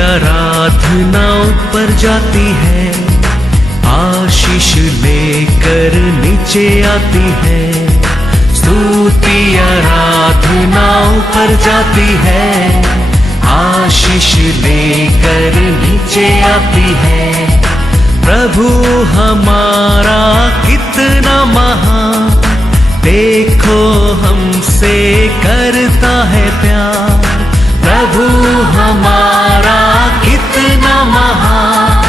आराधना ऊपर जाती है, आशीष लेकर नीचे आती है। स्तुति आराधना ऊपर जाती है, आशीष लेकर नीचे आती है। प्रभु हमारा कितना महान, देखो हमसे करता है प्यार। प्रभु हमारा कितना महान,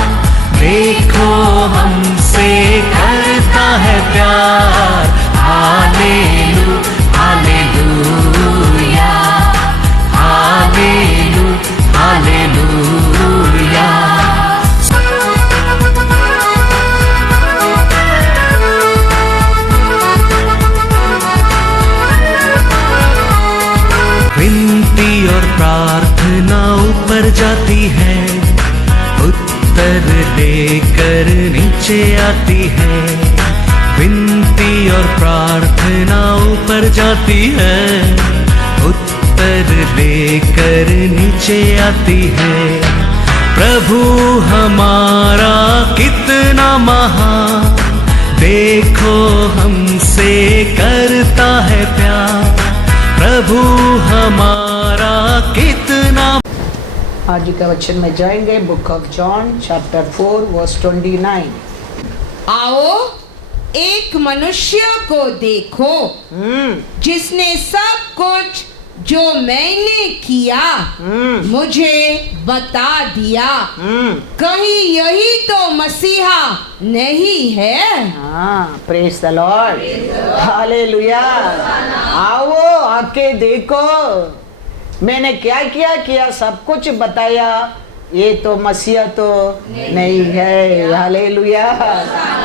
देखो हमसे करता है प्यार। हालेलू हालेलूया, हालेलू हालेलूया। विनती और प्रार्थना ऊपर जाती है, उत्तर लेकर नीचे आती है। विनती और प्रार्थना ऊपर जाती है, उत्तर लेकर नीचे आती है। प्रभु हमारा कितना महान, देखो हमसे करता है प्यार। प्रभु हमारा कितना। आज का वचन में जाएंगे, book of John chapter 4 verse 29। आओ एक मनुष्य को देखो जिसने सब कुछ जो मैंने किया मुझे बता दिया। कहीं यही तो मसीहा नहीं है? हाँ, प्रेज द लॉर्ड, हालेलुया। आओ आके देखो मैंने क्या किया सब कुछ बताया। ये तो मसीहा तो नहीं है। Hallelujah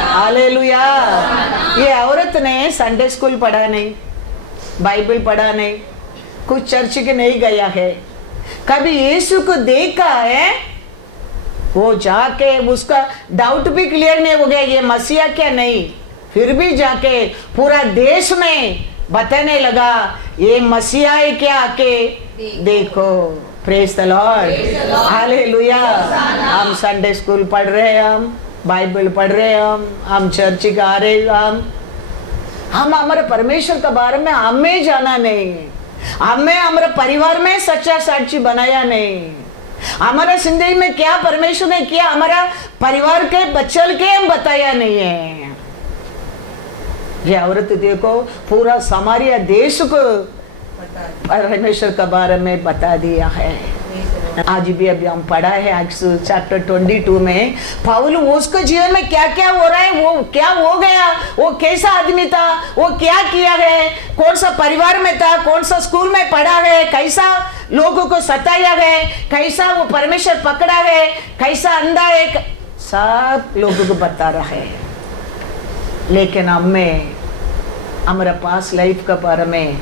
hallelujah. ये औरत ने संडे स्कूल पढ़ा नहीं, बाइबल पढ़ा नहीं, कुछ चर्च के नहीं गया है, कभी यीशु को देखा है। वो जाके उसका डाउट भी क्लियर नहीं हो गया ये मसीहा क्या नहीं, फिर भी जाके पूरा देश में बताने लगा ये मसीहा है क्या, आके देखो। Praise the Lord, hallelujah. हम संडे स्कूल पढ़ रहे हैं, हम बाइबल पढ़ रहे हैं, हम चर्च गा रहे हैं, हम हमारे परमेश्वर के बारे में हमें जाना नहीं, हमें हमारे परिवार में सच्चा साक्षी बनाया नहीं, हमारा जिंदगी में क्या परमेश्वर ने किया हमारा परिवार के बच्चल के हम बताया नहीं है। ये औरत देखो पूरा समारिया देश को परमेश्वर के बारे में बता दिया है। आज भी अभी हम पढ़ा है एक्ट्स चैप्टर 22 में पौलुस उसके जीवन में क्या क्या हो रहा है, वो क्या हो गया, वो कैसा आदमी था, वो क्या किया है, कौन सा परिवार में था, कौन सा स्कूल में पढ़ा है, कैसा लोगों को सताया गया, कैसा वो परमेश्वर पकड़ा है, कैसा अंधा है, सब लोगों को बता रहा है। लेकिन हमें हमारा पास लाइफ के बारे में,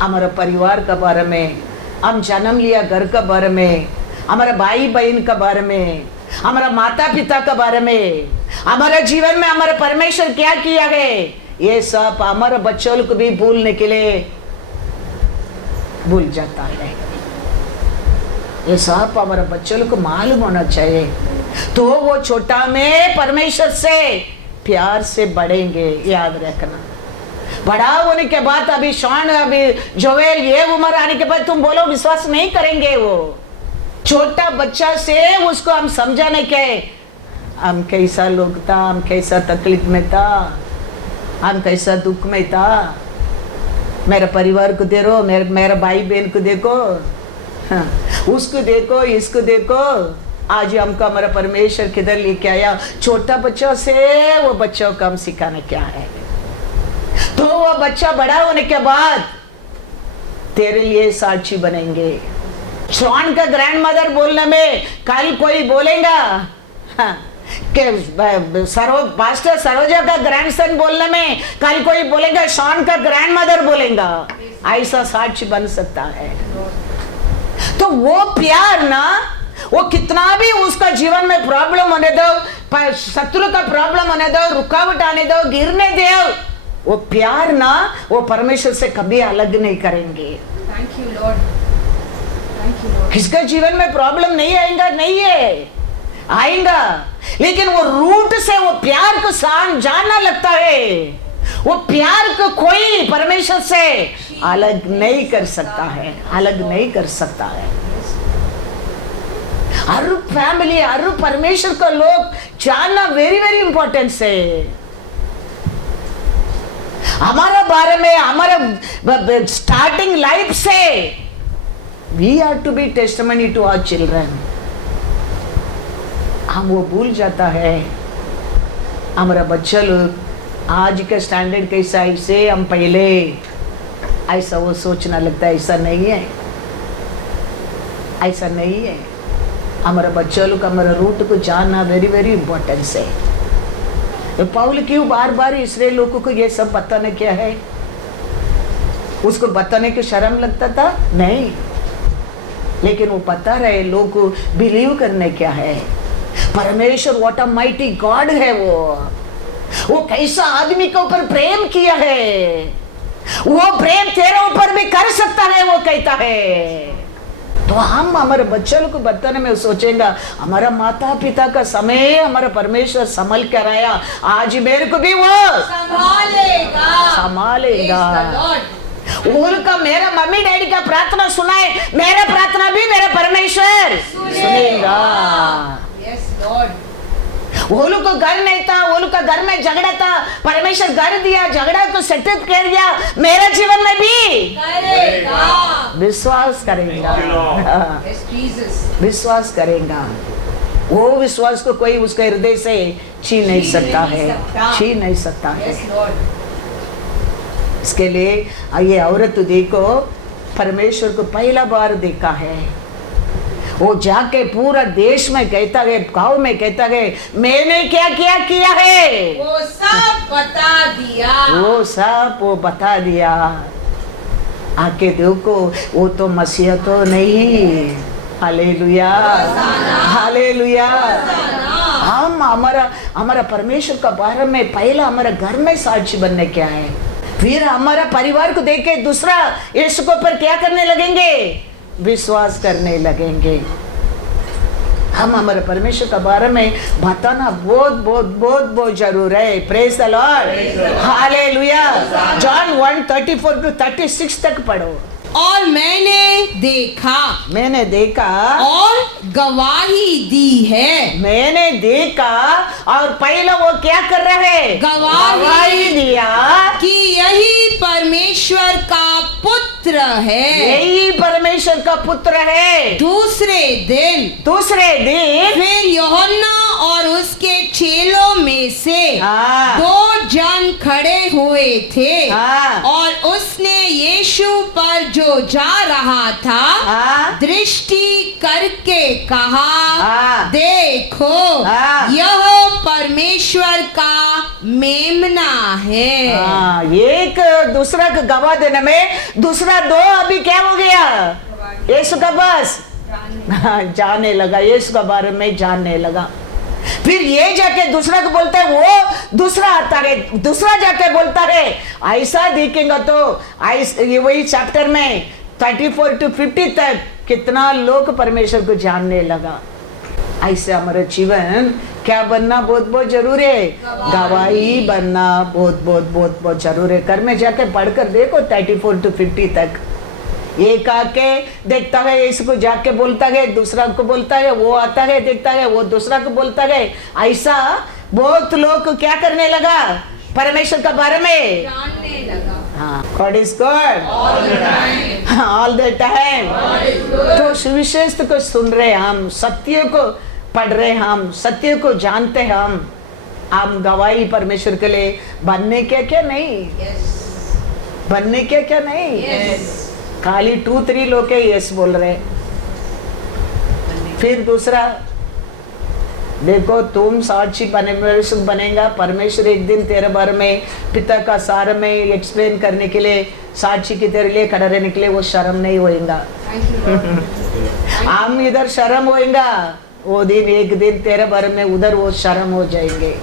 हमारा परिवार के बारे में, हम जन्म लिया घर के बारे में, हमारा भाई बहन के बारे में, हमारा माता पिता के बारे में, हमारा जीवन में हमारा परमेश्वर क्या किया है, ये सब हमारे बच्चों को भी भूलने के लिए भूल जाता है। ये सब हमारे बच्चों को मालूम होना चाहिए, तो वो छोटा में परमेश्वर से प्यार से बढ़ेंगे। याद रखना, बड़ा होने के बाद अभी शॉन, अभी जोवेल, ये उम्र आने के बाद तुम बोलो विश्वास नहीं करेंगे। वो छोटा बच्चा से उसको हम समझाने के, हम कैसा लोग था, हम कैसा तकलीफ में था, हम कैसा दुख में था, मेरे परिवार को देखो, मेरे भाई बहन को देखो, हाँ, उसको देखो, इसको देखो। आज हमको हमारा परमेश्वर किधर लेके आया, छोटा बच्चों से वो बच्चों को हम सिखाने क्या है, तो वो बच्चा बड़ा होने के बाद तेरे लिए साक्षी बनेंगे। शॉन का ग्रैंड मदर बोलने में कल कोई बोलेगा, हाँ, पास्टर सरोजा का ग्रैंडसन बोलने में कल कोई बोलेगा शॉन का ग्रैंड मदर बोलेगा, ऐसा साक्षी बन सकता है। तो वो प्यार ना, वो कितना भी उसका जीवन में प्रॉब्लम होने दो, शत्रु का प्रॉब्लम होने दो, रुकावट आने दो, गिरने दो, वो प्यार ना वो परमेश्वर से कभी अलग नहीं करेंगे। Thank you Lord, thank you Lord. किसका जीवन में प्रॉब्लम नहीं आएगा? नहीं है, आएगा, लेकिन वो रूट से वो प्यार को जानना लगता है। वो प्यार को कोई परमेश्वर से अलग नहीं कर सकता है, अलग नहीं कर सकता है। हर फैमिली, हर परमेश्वर का लोग जानना वेरी वेरी इंपॉर्टेंट है। हमारा बारे में, हमारा स्टार्टिंग लाइफ से we are to be testimony to our children. हम वो भूल जाता है। हमारा बच्चा लोग आज का स्टैंडर्ड कैसा, इसे हम पहले ऐसा वो सोचना लगता है। ऐसा नहीं है, ऐसा नहीं है। हमारा बच्चा लोग हमारा रूट को जानना वेरी वेरी इंपॉर्टेंस है। तो पौल क्यों बार बार इस्राएल लोगों को ये सब बताने क्या है? उसको बताने की शर्म लगता था? नहीं, लेकिन वो पता रहे लोग को बिलीव करने क्या है। परमेश्वर व्हाट अ माइटी गॉड है। वो कैसा आदमी के ऊपर प्रेम किया है, वो प्रेम तेरे ऊपर भी कर सकता है, वो कहता है। तो हम हमारे बच्चों को बताने में सोचेंगे हमारा माता पिता का समय हमारा परमेश्वर संभल कर आया, आज मेरे को भी वो संभालेगा। उनका मेरा मम्मी डैडी का प्रार्थना सुनाए, मेरा प्रार्थना भी मेरा परमेश्वर सुनेगा। वो लोग को घर नहीं था, वो लोग का घर में झगड़ा था, परमेश्वर घर दिया, झगड़ा को सेटल कर दिया, मेरे जीवन में भी करेगा। विश्वास करेगा, विश्वास करेगा। वो विश्वास को कोई उसके हृदय से छीन नहीं सकता है, छीन नहीं सकता है। इसके लिए ये औरत देखो, परमेश्वर को पहला बार देखा है। वो जाके पूरा देश में कहता है, गाँव में कहता है, मैंने क्या क्या किया है वो सब बता दिया, वो सब वो बता दिया। आके देखो, वो तो मसीहा तो नहीं। Hallelujah, hallelujah. हम हमारा परमेश्वर का बारे में पहला हमारा घर में साक्षी बनने क्या है, फिर हमारा परिवार को देख के दूसरा यीशु को पर क्या करने लगेंगे, विश्वास करने लगेंगे। हम हमारे परमेश्वर के बारे में बताना बहुत बहुत बहुत बहुत जरूर है। Praise the Lord, hallelujah. John 1:34-36 तक पढ़ो। और मैंने देखा और गवाही दी है। मैंने देखा और पहले वो क्या कर रहा है, गवाही दिया कि यही परमेश्वर का पुत्र है, यही परमेश्वर का पुत्र है। दूसरे दिन फिर यूहन्ना और उसके चेलों में से 2 जन खड़े हुए थे, और उसने यीशु पर जो जा रहा था दृष्टि करके कहा, देखो यह परमेश्वर का मेमना है। एक दूसरा को गवाह देने में दूसरा 2 अभी क्या हो गया, यीशु का बस जाने लगा, यीशु के बारे में जानने लगा। फिर ये जाके दूसरा को बोलता है, वो दूसरा आता है, दूसरा जाके बोलता है। ऐसा देखेंगे तो ये वही चैप्टर में 34-50 तक कितना लोग परमेश्वर को जानने लगा। ऐसे हमारा जीवन क्या बनना बहुत बहुत जरूरी है, गवाही बनना बहुत बहुत बहुत बहुत जरूरी है। घर में जाके पढ़कर देखो 34-50 तक। एक आके देखता है, इसको जाके बोलता है, दूसरा को बोलता है, वो आता है देखता है, वो दूसरा को बोलता है। ऐसा बहुत लोग क्या करने लगा, परमेश्वर के बारे में जानने लगा। हाँ, God is good all the time। तो सुविशेष को सुन रहे हम, सत्य को पढ़ रहे हम, सत्य को जानते हम गवाही परमेश्वर के लिए बनने क्या नहीं, बनने क्या नहीं। खाली 2-3 लोग यस बोल रहे। फिर दूसरा देखो, तुम साक्षी बनेगा, परमेश्वर एक दिन तेरे बारे में पिता का सार में एक्सप्लेन करने के लिए साक्षी की तेरे लिए खड़ा रहने के लिए वो शर्म नहीं होएगा। हम इधर शर्म होएगा, वो दिन एक दिन तेरे बारे में उधर वो शर्म हो जाएंगे।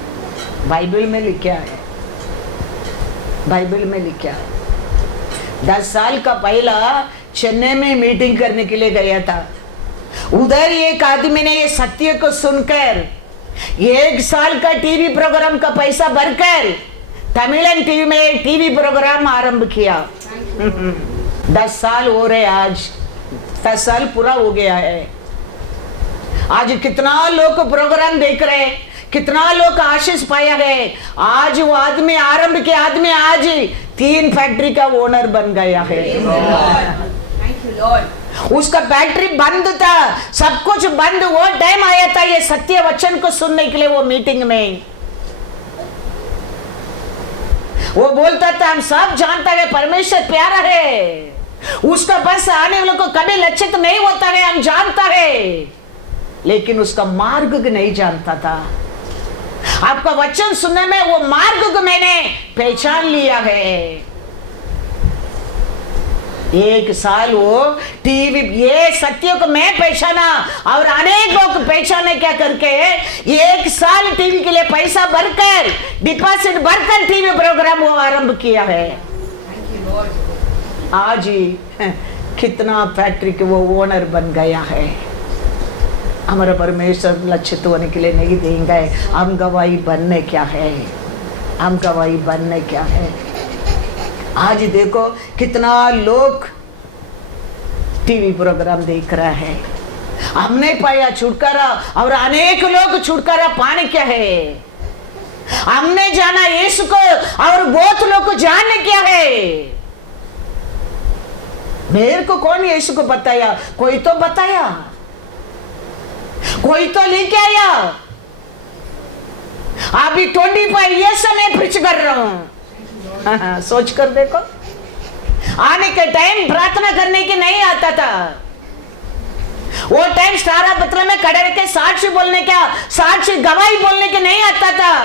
बाइबल में लिखा है, बाइबल में लिखा है। 10 साल का पहला चेन्नई में मीटिंग करने के लिए गया था। उधर एक आदमी ने ये सत्य को सुनकर 1 साल का टीवी प्रोग्राम का पैसा भरकर तमिलन टीवी में टीवी प्रोग्राम आरंभ किया। 10 साल हो रहे, आज 10 साल पूरा हो गया है। आज कितना लोग प्रोग्राम देख रहे, कितना लोग आशीष पाया है। आज वो आदमी आरंभ के आदमी आज 3 फैक्ट्री का ओनर बन गया है। उसका फैक्ट्री बंद था, सब कुछ बंद। वो टाइम आया था ये सत्य वचन को सुनने के लिए। वो मीटिंग में वो बोलता था, हम सब जानता है परमेश्वर प्यारा है, उसका बस आने वालों को कभी लक्षित नहीं होता है, हम जानता है, लेकिन उसका मार्ग नहीं जानता था। आपका वचन सुनने में वो मार्ग को मैंने पहचान लिया है। 1 साल वो टीवी ये सत्य को मैं पहचाना और अनेक लोग पहचाने क्या करके 1 साल टीवी के लिए पैसा भरकर डिपॉजिट भरकर टीवी प्रोग्राम वो आरंभ किया है। आज ही कितना फैक्ट्री के वो ओनर बन गया है। हमारा परमेश्वर लक्षित होने के लिए नहीं देंगे। हम गवाही बनने क्या है, हम गवाही बनने क्या है। आज देखो कितना लोग टीवी प्रोग्राम देख रहा है। हमने पाया छुटकारा और अनेक लोग छुटकारा पाने क्या है। हमने जाना यीशु को और बहुत लोग को जानने क्या है। मेरे को कौन यीशु को बताया? कोई तो बताया, कोई तो लेके आया। अभी 25 ईयर्स से मैं प्रीच कर रहा हूं। सोच कर देखो, आने के टाइम प्रार्थना करने की नहीं आता था। वो टाइम सारा पत्र में खड़े रह के साक्षी बोलने का, साक्षी गवाही बोलने के नहीं आता था।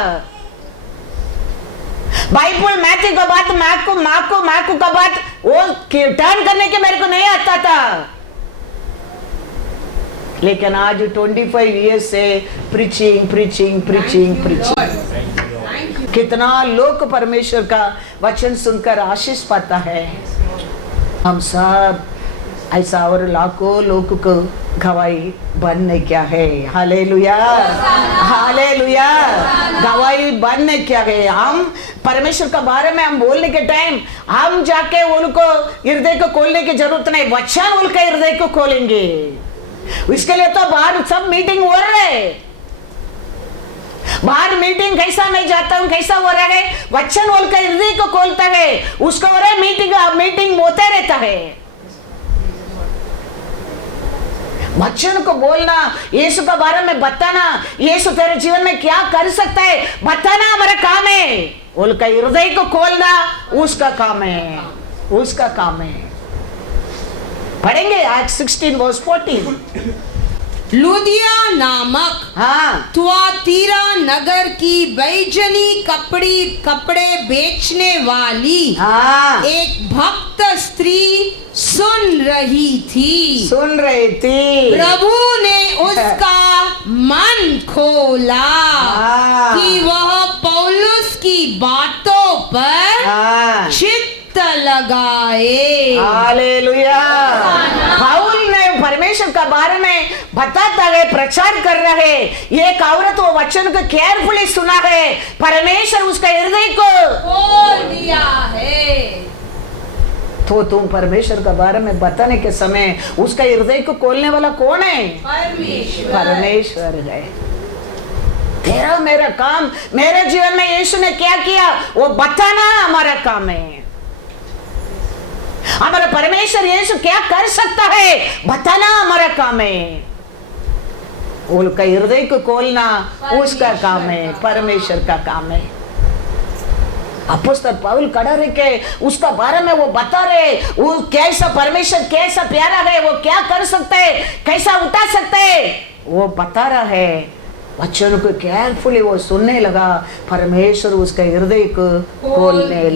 बाइबल मैथ्यू का बात मार्को का बात वो टर्न करने के मेरे को नहीं आता था। लेकिन आज 25 ईयर्स से प्रीचिंग। कितना लोग परमेश्वर का वचन सुनकर आशीष पाता है। हम सब ऐसा और लाखों लोग को गवाही बनने क्या है। Hallelujah, hallelujah. गवाही बनने क्या है। हम परमेश्वर का बारे में हम बोलने के टाइम हम जाके उनको हृदय को खोलने की जरूरत नहीं, वचन उनके हृदय को खोलेंगे। इसके लिए तो बाहर सब मीटिंग हो रहे है। बाहर मीटिंग कैसा मैं जाता हूँ, कैसा हो रहा है, वचन बोलकर हृदय को खोलता है, उसका हो रहा है मीटिंग होता रहता है। वचन को बोलना, यीशु के बारे में बताना, यीशु तेरे जीवन में क्या कर सकता है बताना हमारा काम है। उनका हृदय को खोलना उसका काम है, उसका काम है। पढ़ेंगे आज 16 वर्स 14। लुदिया नामक त्वातीरा नगर की बैजनी कपड़े बेचने वाली एक भक्त स्त्री सुन रही थी। प्रभु ने उसका मन खोला कि वह पौलुस की बातों पर चित्त लगाए। हालेलुया। पाउल ने परमेश्वर का बारे में बताता है, प्रचार कर रहा है। एक औरत वो वचन को केयरफुली सुना है, परमेश्वर उसका हृदय को खोल दिया है। तो तुम परमेश्वर का बारे में बताने के समय उसका हृदय को खोलने वाला कौन है? परमेश्वर है। तेरा मेरा काम, मेरे जीवन में यीशु ने क्या किया वो बताना हमारा काम है। हमारा परमेश्वर यीशु क्या कर सकता है बताना हमारा काम है। उनका हृदय को खोलना उसका काम है, परमेश्वर का काम है। अपोस्तल पौल खड़ा रह के उसका बारे में वो बता रहे, वो कैसा परमेश्वर कैसा प्यारा है, वो क्या कर सकता है, कैसा उठा सकता है, वो बता रहा है। बच्चों को केयरफुली वो सुनने लगा, परमेश्वर उसका हृदय को खोलने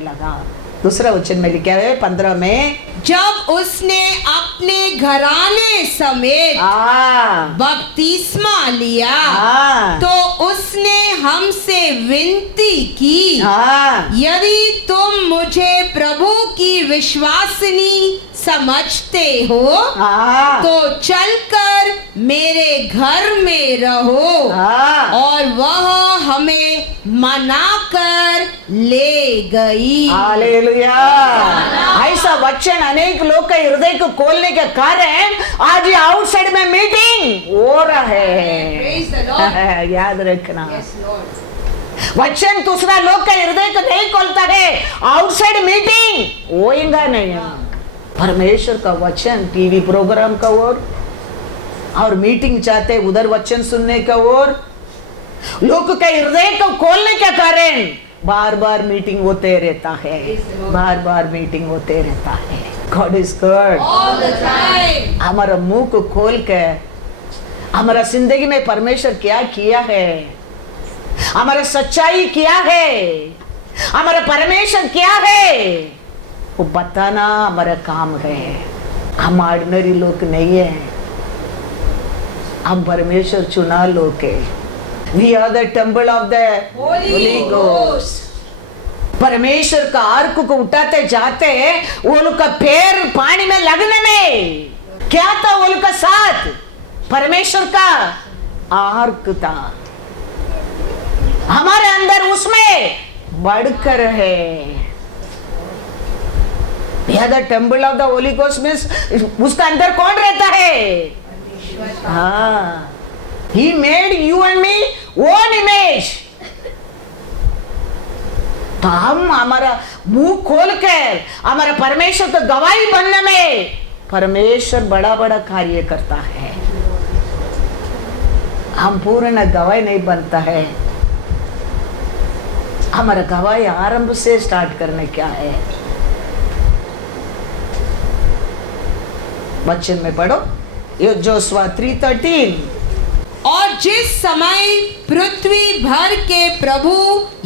लगा। दूसरा वचन में लिखा है 15 में, जब उसने अपने घराने समेत बपतिस्मा लिया तो उसने हमसे विनती की, यदि तुम मुझे प्रभु की विश्वासिनी समझते हो हाँ तो चलकर मेरे घर में रहो। हाँ और वह हमें मनाकर ले गई। हालेलुया। ऐसा वचन अनेक लोग के हृदय को खोलने के कारण आज ये आउटसाइड में मीटिंग हो रहा Praise the Lord. है। याद रखना, Yes, Lord. वचन दूसरा लोग का हृदय को नहीं खोलता है, आउटसाइड मीटिंग होएगा नहीं। परमेश्वर का वचन टीवी प्रोग्राम का और मीटिंग चाहते उधर वचन सुनने का और लोग के हृदय को खोलने के कारण बार बार मीटिंग होते रहता है, बार बार मीटिंग होते रहता है। God is good. All the time. हमारा मुंह को खोल के हमारा जिंदगी में परमेश्वर क्या किया है, हमारा सच्चाई क्या है, हमारा परमेश्वर क्या है, वो बताना हमारा काम है। हम ऑर्डिनरी लोग नहीं है, हम परमेश्वर चुना लोग है। We are the temple of the holy ghost. परमेश्वर का आर्क को उठाते जाते वो लोग का पैर पानी में लगने में क्या था, वो लोग का साथ परमेश्वर का आर्क था। हमारे अंदर उसमें बढ़कर है। Temple of the holy ghost means उसका अंदर कौन रहता है? हाँ, He made you and me one image। तो हम हमारा मुंह खोलकर हमारा परमेश्वर को गवाही बनने में परमेश्वर बड़ा बड़ा कार्य करता है। हम पूर्ण गवाही नहीं बनता है। हमारा गवाही आरंभ से स्टार्ट करने क्या है? वचन में पढ़ो, योशुआ 3:13। और जिस समय पृथ्वी भर के प्रभु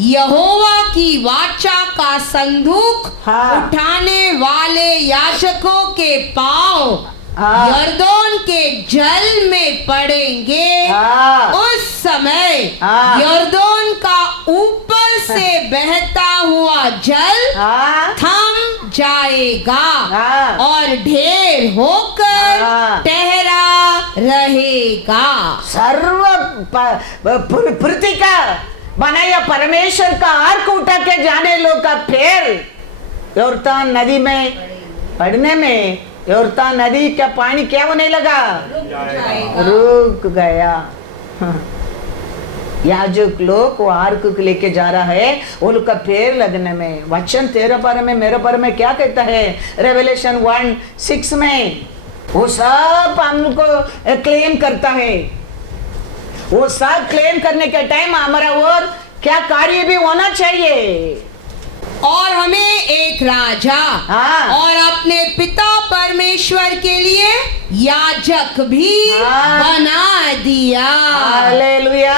यहोवा की वाचा का संदूक हाँ। उठाने वाले याजकों के पांव हाँ। यरदोन के जल में पड़ेंगे, हाँ। उस समय हाँ। यरदोन का ऊपर से बहता हुआ जल हाँ, थम जाएगा हाँ। और ढेर होकर हाँ। ठहरा रहेगा। सर्व पृथ्वी का बनाया परमेश्वर का आर्क उठा के जाने लोग का पैर योर्दान नदी में पड़ने में योर्दान नदी का पानी क्या होने लगा? रुक गया। याजक लोग वो आर्क को लेके जा रहा है, वो लोग का पैर लगने में। वचन तेरे बारे में मेरे बारे में क्या कहता है? रेवलेशन 1:6 में वो सब हमको क्लेम करता है। वो सब क्लेम करने के टाइम हमारा और क्या कार्य भी होना चाहिए। और हमें एक राजा हाँ। और अपने पिता परमेश्वर के लिए याजक भी हाँ। बना दिया। हालेलुया।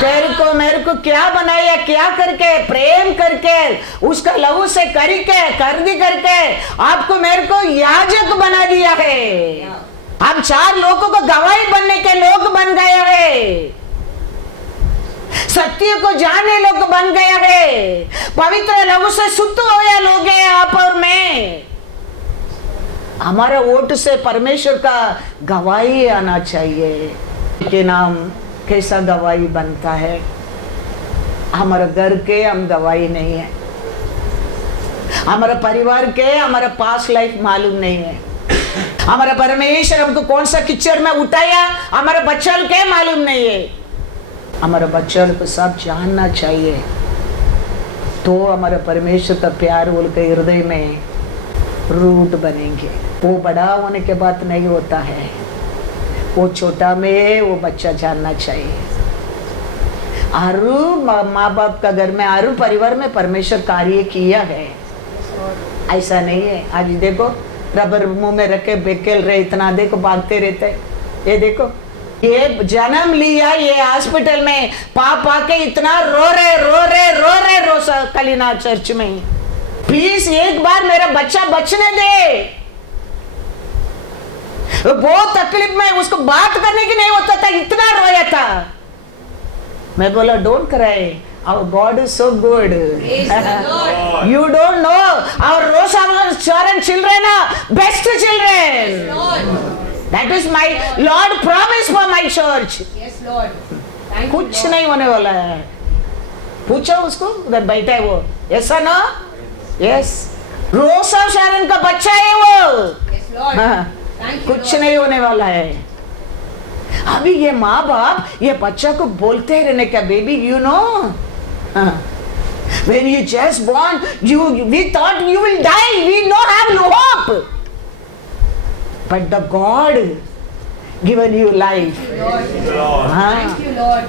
तेरे को मेरे को क्या बनाया? क्या करके? प्रेम करके, उसका लहू से करके आपको मेरे को याजक बना दिया है। हम 4 लोगों को गवाही बनने के लोग बन गए हैं, सत्य को जानने लोग बन गया है, पवित्र लहू से शुद्ध होया लोग हैं आप और मैं। हमारा वोट से परमेश्वर का गवाही आना चाहिए। के नाम कैसा गवाही बनता है? हमारे घर के हम गवाही नहीं है, हमारे परिवार के हमारा पास्ट लाइफ मालूम नहीं है, हमारा परमेश्वर हमको कौन सा कीचड़ में उठाया हमारे बच्चों के मालूम नहीं है। हमारे बच्चों को सब जानना चाहिए, तो हमारे परमेश्वर का प्यार उनके हृदय में रूट बनेंगे। वो बड़ा होने के बाद नहीं होता है, वो छोटा में वो बच्चा जानना चाहिए। आरू माँ बाप का घर में, आरू परिवार में परमेश्वर कार्य किया है, ऐसा नहीं है। आज देखो रबर मुंह में रखे बेकेल रहे, इतना देखो भागते रहते। ये देखो ये जन्म लिया ये हॉस्पिटल में, पाप आके इतना रो रहे कलीना चर्च में। प्लीज एक बार मेरा बच्चा बचने दे। बहुत तकलीफ में, उसको बात करने की नहीं होता था, इतना रोया था। मैं बोला don't cry, Our God is so good. Praise the Lord. You don't know. Our Rosa children are best children. Lord. That is my Lord promise for my church. Yes, Lord. Thank you, कुछ Lord. नहीं होने वाला है. पूछो उसको, उधर बैठा है वो. Yes or no? Yes. रोसा शारन का बच्चा है वो. Yes, Lord. हाँ. Thank you, कुछ Lord. नहीं होने वाला है. अभी ये माँ बाप ये बच्चा को बोलते रहने का, baby you know, when you just born we thought you will die, we don't have no hope, but the God given you life. Lord. हाँ. Thank you, Lord.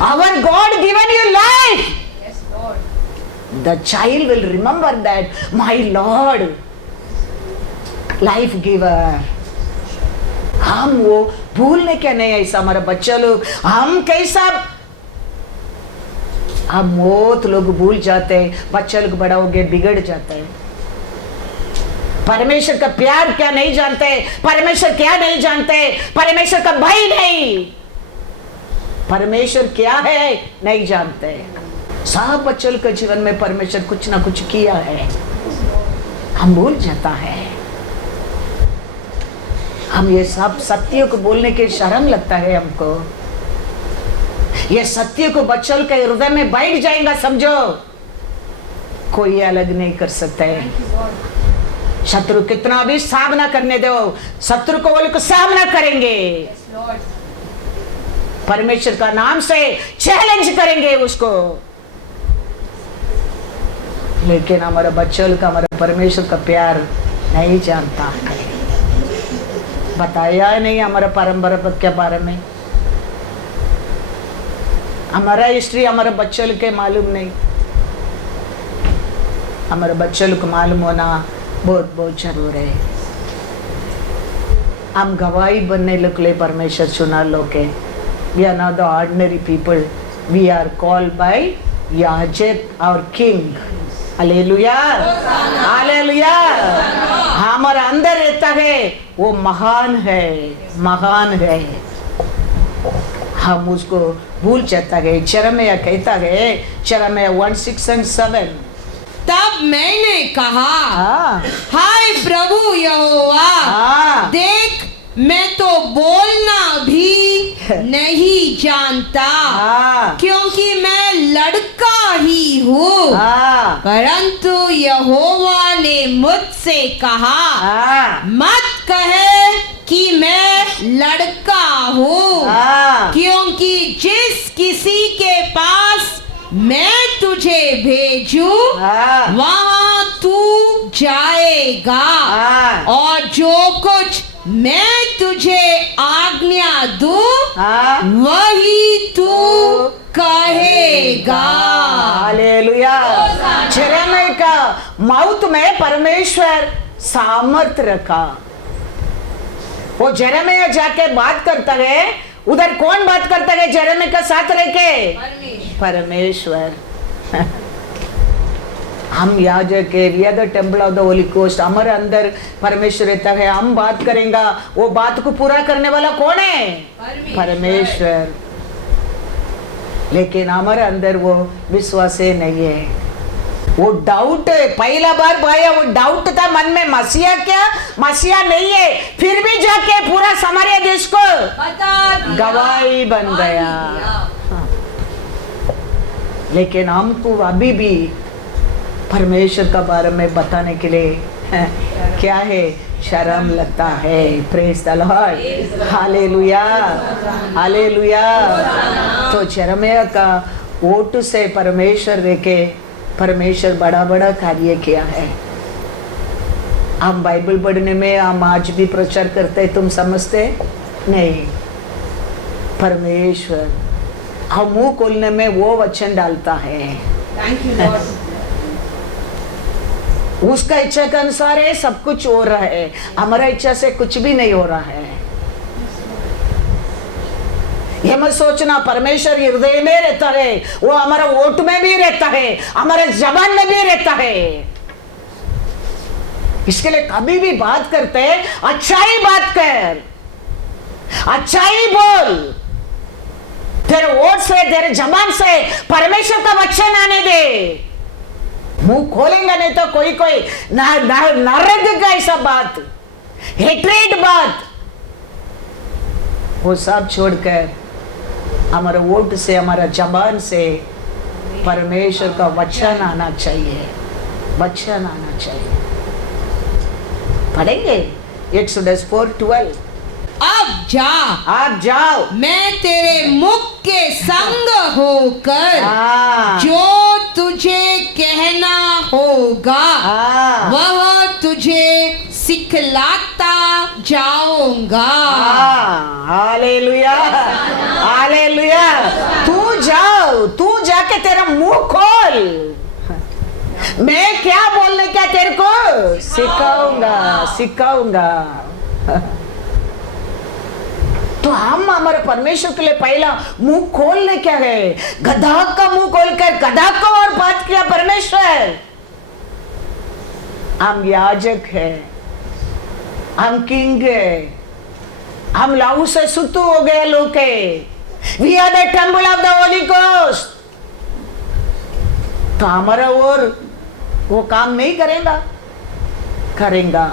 Our God given you life. Yes, Lord. The child will remember that my Lord life giver. हम वो भूलने क्या नहीं है ऐसा हमारा बच्चा लोग, हम कैसा हम बहुत लोग भूल जाते हैं, बच्चा लोग बड़ा हो गए बिगड़ जाता है. परमेश्वर का प्यार क्या नहीं जानते, परमेश्वर क्या नहीं जानते, परमेश्वर का भय नहीं, परमेश्वर क्या है नहीं जानते. सब बच्चों के जीवन में परमेश्वर कुछ ना कुछ किया है, हम भूल जाता है. हम ये सब सत्य को बोलने के शर्म लगता है हमको. ये सत्य को बच्चों के हृदय में बैठ जाएगा, समझो कोई अलग नहीं कर सकता है. Thank you, Lord. शत्रु कितना भी सामना करने दो, शत्रु को वो लोग सामना करेंगे. Yes, Lord. परमेश्वर का नाम से चैलेंज करेंगे उसको. लेकिन हमारा बच्चों का हमारा परमेश्वर का प्यार नहीं जानता है. बताया नहीं हमारा परंपरा के बारे में, हमारा हिस्ट्री हमारे बच्चों के मालूम नहीं. हमारे बच्चों को मालूम होना बहुत बहुत जरूर है. हम गवाही बनने के लिए परमेश्वर चुना लोग के. We are not the ordinary people. We are called by Yahweh our King. Hallelujah. Hallelujah. हमारा अंदर रहता है वो महान है, महान है. हम उसको भूल जाता है. यिर्मयाह कहता है, यिर्मयाह 1:6-7. तब मैंने कहा, हाँ हाय प्रभु यहोवा, हाँ देख मैं तो बोलना भी नहीं जानता, हाँ क्योंकि मैं लड़का ही हूँ. हाँ परंतु यहोवा ने मुझसे कहा, हाँ मत कहे कि मैं लड़का हूँ, हाँ क्योंकि जिस किसी के पास मैं तुझे भेजू हाँ वहां तू जाएगा, हाँ और जो कुछ मैं तुझे आज्ञा दूं हाँ वही तू कहेगा. हालेलुया. यिर्मयाह का मौत में परमेश्वर सामर्थ रखा. वो यिर्मयाह जाके बात करता है, उधर कौन बात करता है यिर्मयाह का साथ रह के? परमेश्वर. हम याजक है, we are the temple of the holy ghost. हमारे अंदर परमेश्वर रहता है, हम बात करेंगे, वो बात को पूरा करने वाला कौन है? परमेश्वर. लेकिन हमारे अंदर वो विश्वास नहीं है, वो डाउट है. पहला बार पाया वो डाउट था मन में, मसीहा क्या, मसीहा नहीं है, फिर भी जाके पूरा सामरिया देश को गवाही बन गया. लेकिन हमको अभी भी परमेश्वर का बारे में बताने के लिए क्या है, शर्म लगता है. Praise the Lord. Hallelujah, hallelujah. तो यिर्मयाह का ओट से परमेश्वर देखे, परमेश्वर बड़ा बड़ा कार्य किया है. हम बाइबल पढ़ने में हम आज भी प्रचार करते हैं, तुम समझते नहीं. परमेश्वर हम मुंह खोलने में वो वचन डालता है. Thank you Lord. उसका इच्छा के अनुसार है सब कुछ हो रहा है, हमारा इच्छा से कुछ भी नहीं हो रहा है. ये मत सोचना परमेश्वर हृदय में रहता है, वो हमारा वोट में भी रहता है, हमारे जबान में भी रहता है. इसके लिए कभी भी बात करते हैं, अच्छाई बात कर, अच्छाई बोल. तेरे ओठ से, तेरे जबान से परमेश्वर का वचन आने दे। मुंह खोलेंगे नहीं तो कोई कोई नारद का ऐसा बात, हेट्रेड बात, वो सब छोड़कर हमारा ओठ से, हमारा जबान से परमेश्वर का वचन आना चाहिए, वचन आना चाहिए। पढ़ेंगे एक्सोडस 4:12। अब जा, आप जाओ, मैं तेरे मुख के संग होकर हाँ। जो तुझे कहना होगा हाँ। वह तुझे सिखलाता जाऊंगा। Hallelujah, hallelujah. तू जाओ, तू जाके तेरा मुंह खोल, मैं क्या बोलने क्या तेरे को सिखाऊंगा, सिखाऊंगा। तो हम हमारे परमेश्वर के लिए पहला मुंह खोलने क्या है, गधा का मुंह खोलकर गधा को और बात किया परमेश्वर। हम याजक है, हम किंग है, हम लाहू से सुतु हो गए लोग है। We are the temple of the holy ghost. तो हमारा और वो काम नहीं करेगा, करेगा।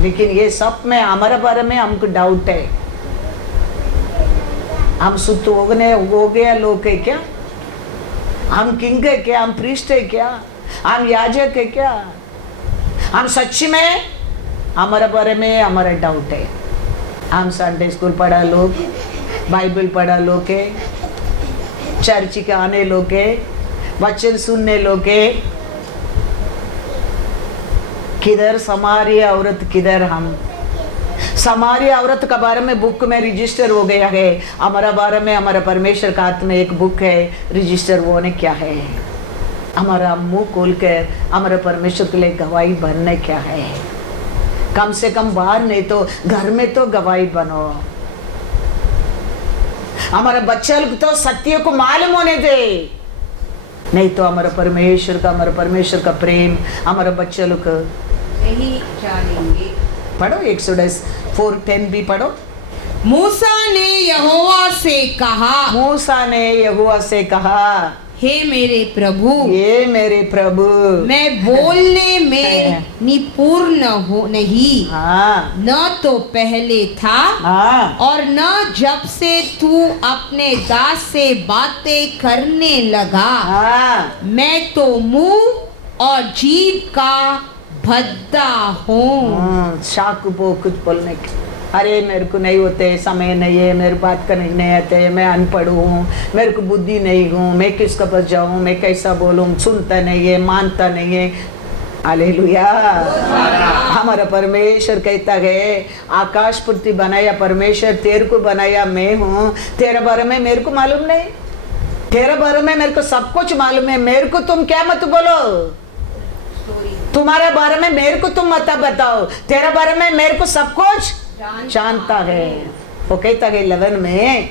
लेकिन ये सब में हमारे बारे में हमको डाउट है। हम सुत हो गया लोग है क्या, हम किंग है क्या, हम प्रीस्ट है क्या, हम याजक है क्या, हम सच्ची में हमारे बारे में हमारा डाउट है। हम संडे स्कूल पढ़ा लोग, बाइबल पढ़ा लोग है, चर्च के आने लोग है, वचन सुनने लोग है। किधर समारी औरत, किधर हम। समारी औरत का बारे में बुक में रजिस्टर हो गया है, हमारा बारे में हमारा परमेश्वर का हाथ में एक बुक है, रजिस्टर वो ने क्या है। हमारा मुंह खोलकर हमारे परमेश्वर के लिए गवाही बनने क्या है। कम से कम बाहर नहीं तो घर में तो गवाही बनो। हमारे बच्चे लोग तो सत्य को मालूम होने दे, नहीं तो हमारा परमेश्वर का प्रेम हमारे बच्चे लोग नहीं जानेंगे। पढ़ो एक्सोडस 4:10 भी पढ़ो। मूसा ने यहोवा से कहा, मूसा ने यहोवा से कहा, हे मेरे प्रभु, ये मेरे प्रभु, मैं बोलने में निपुण हो नहीं, हाँ न तो पहले था हाँ और न जब से तू अपने दास से बातें करने लगा। हाँ। मैं तो मुंह और जीभ का भद्दा हूँ। शाकु को कुछ बोलने के, अरे मेरे को नहीं होते, समय नहीं है, मेरे बात करने नहीं आते, मैं अनपढ़ हूँ, मेरे को बुद्धि नहीं हूँ, मैं किसका पास जाऊँ, मैं कैसा बोलूँ, सुनता नहीं है, मानता नहीं है। हालेलुया। हमारा परमेश्वर कहता है, आकाश पृथ्वी बनाया परमेश्वर, तेरे को बनाया मैं हूँ, तेरे बारे में मेरे को मालूम नहीं, तेरे बारे में मेरे को सब कुछ मालूम है, मेरे को तुम क्या मत बोलो, तुम्हारे बारे में मेरे को तुम मत बताओ, तेरे बारे में मेरे को सब कुछ जानता है। वो कहता है 11 में,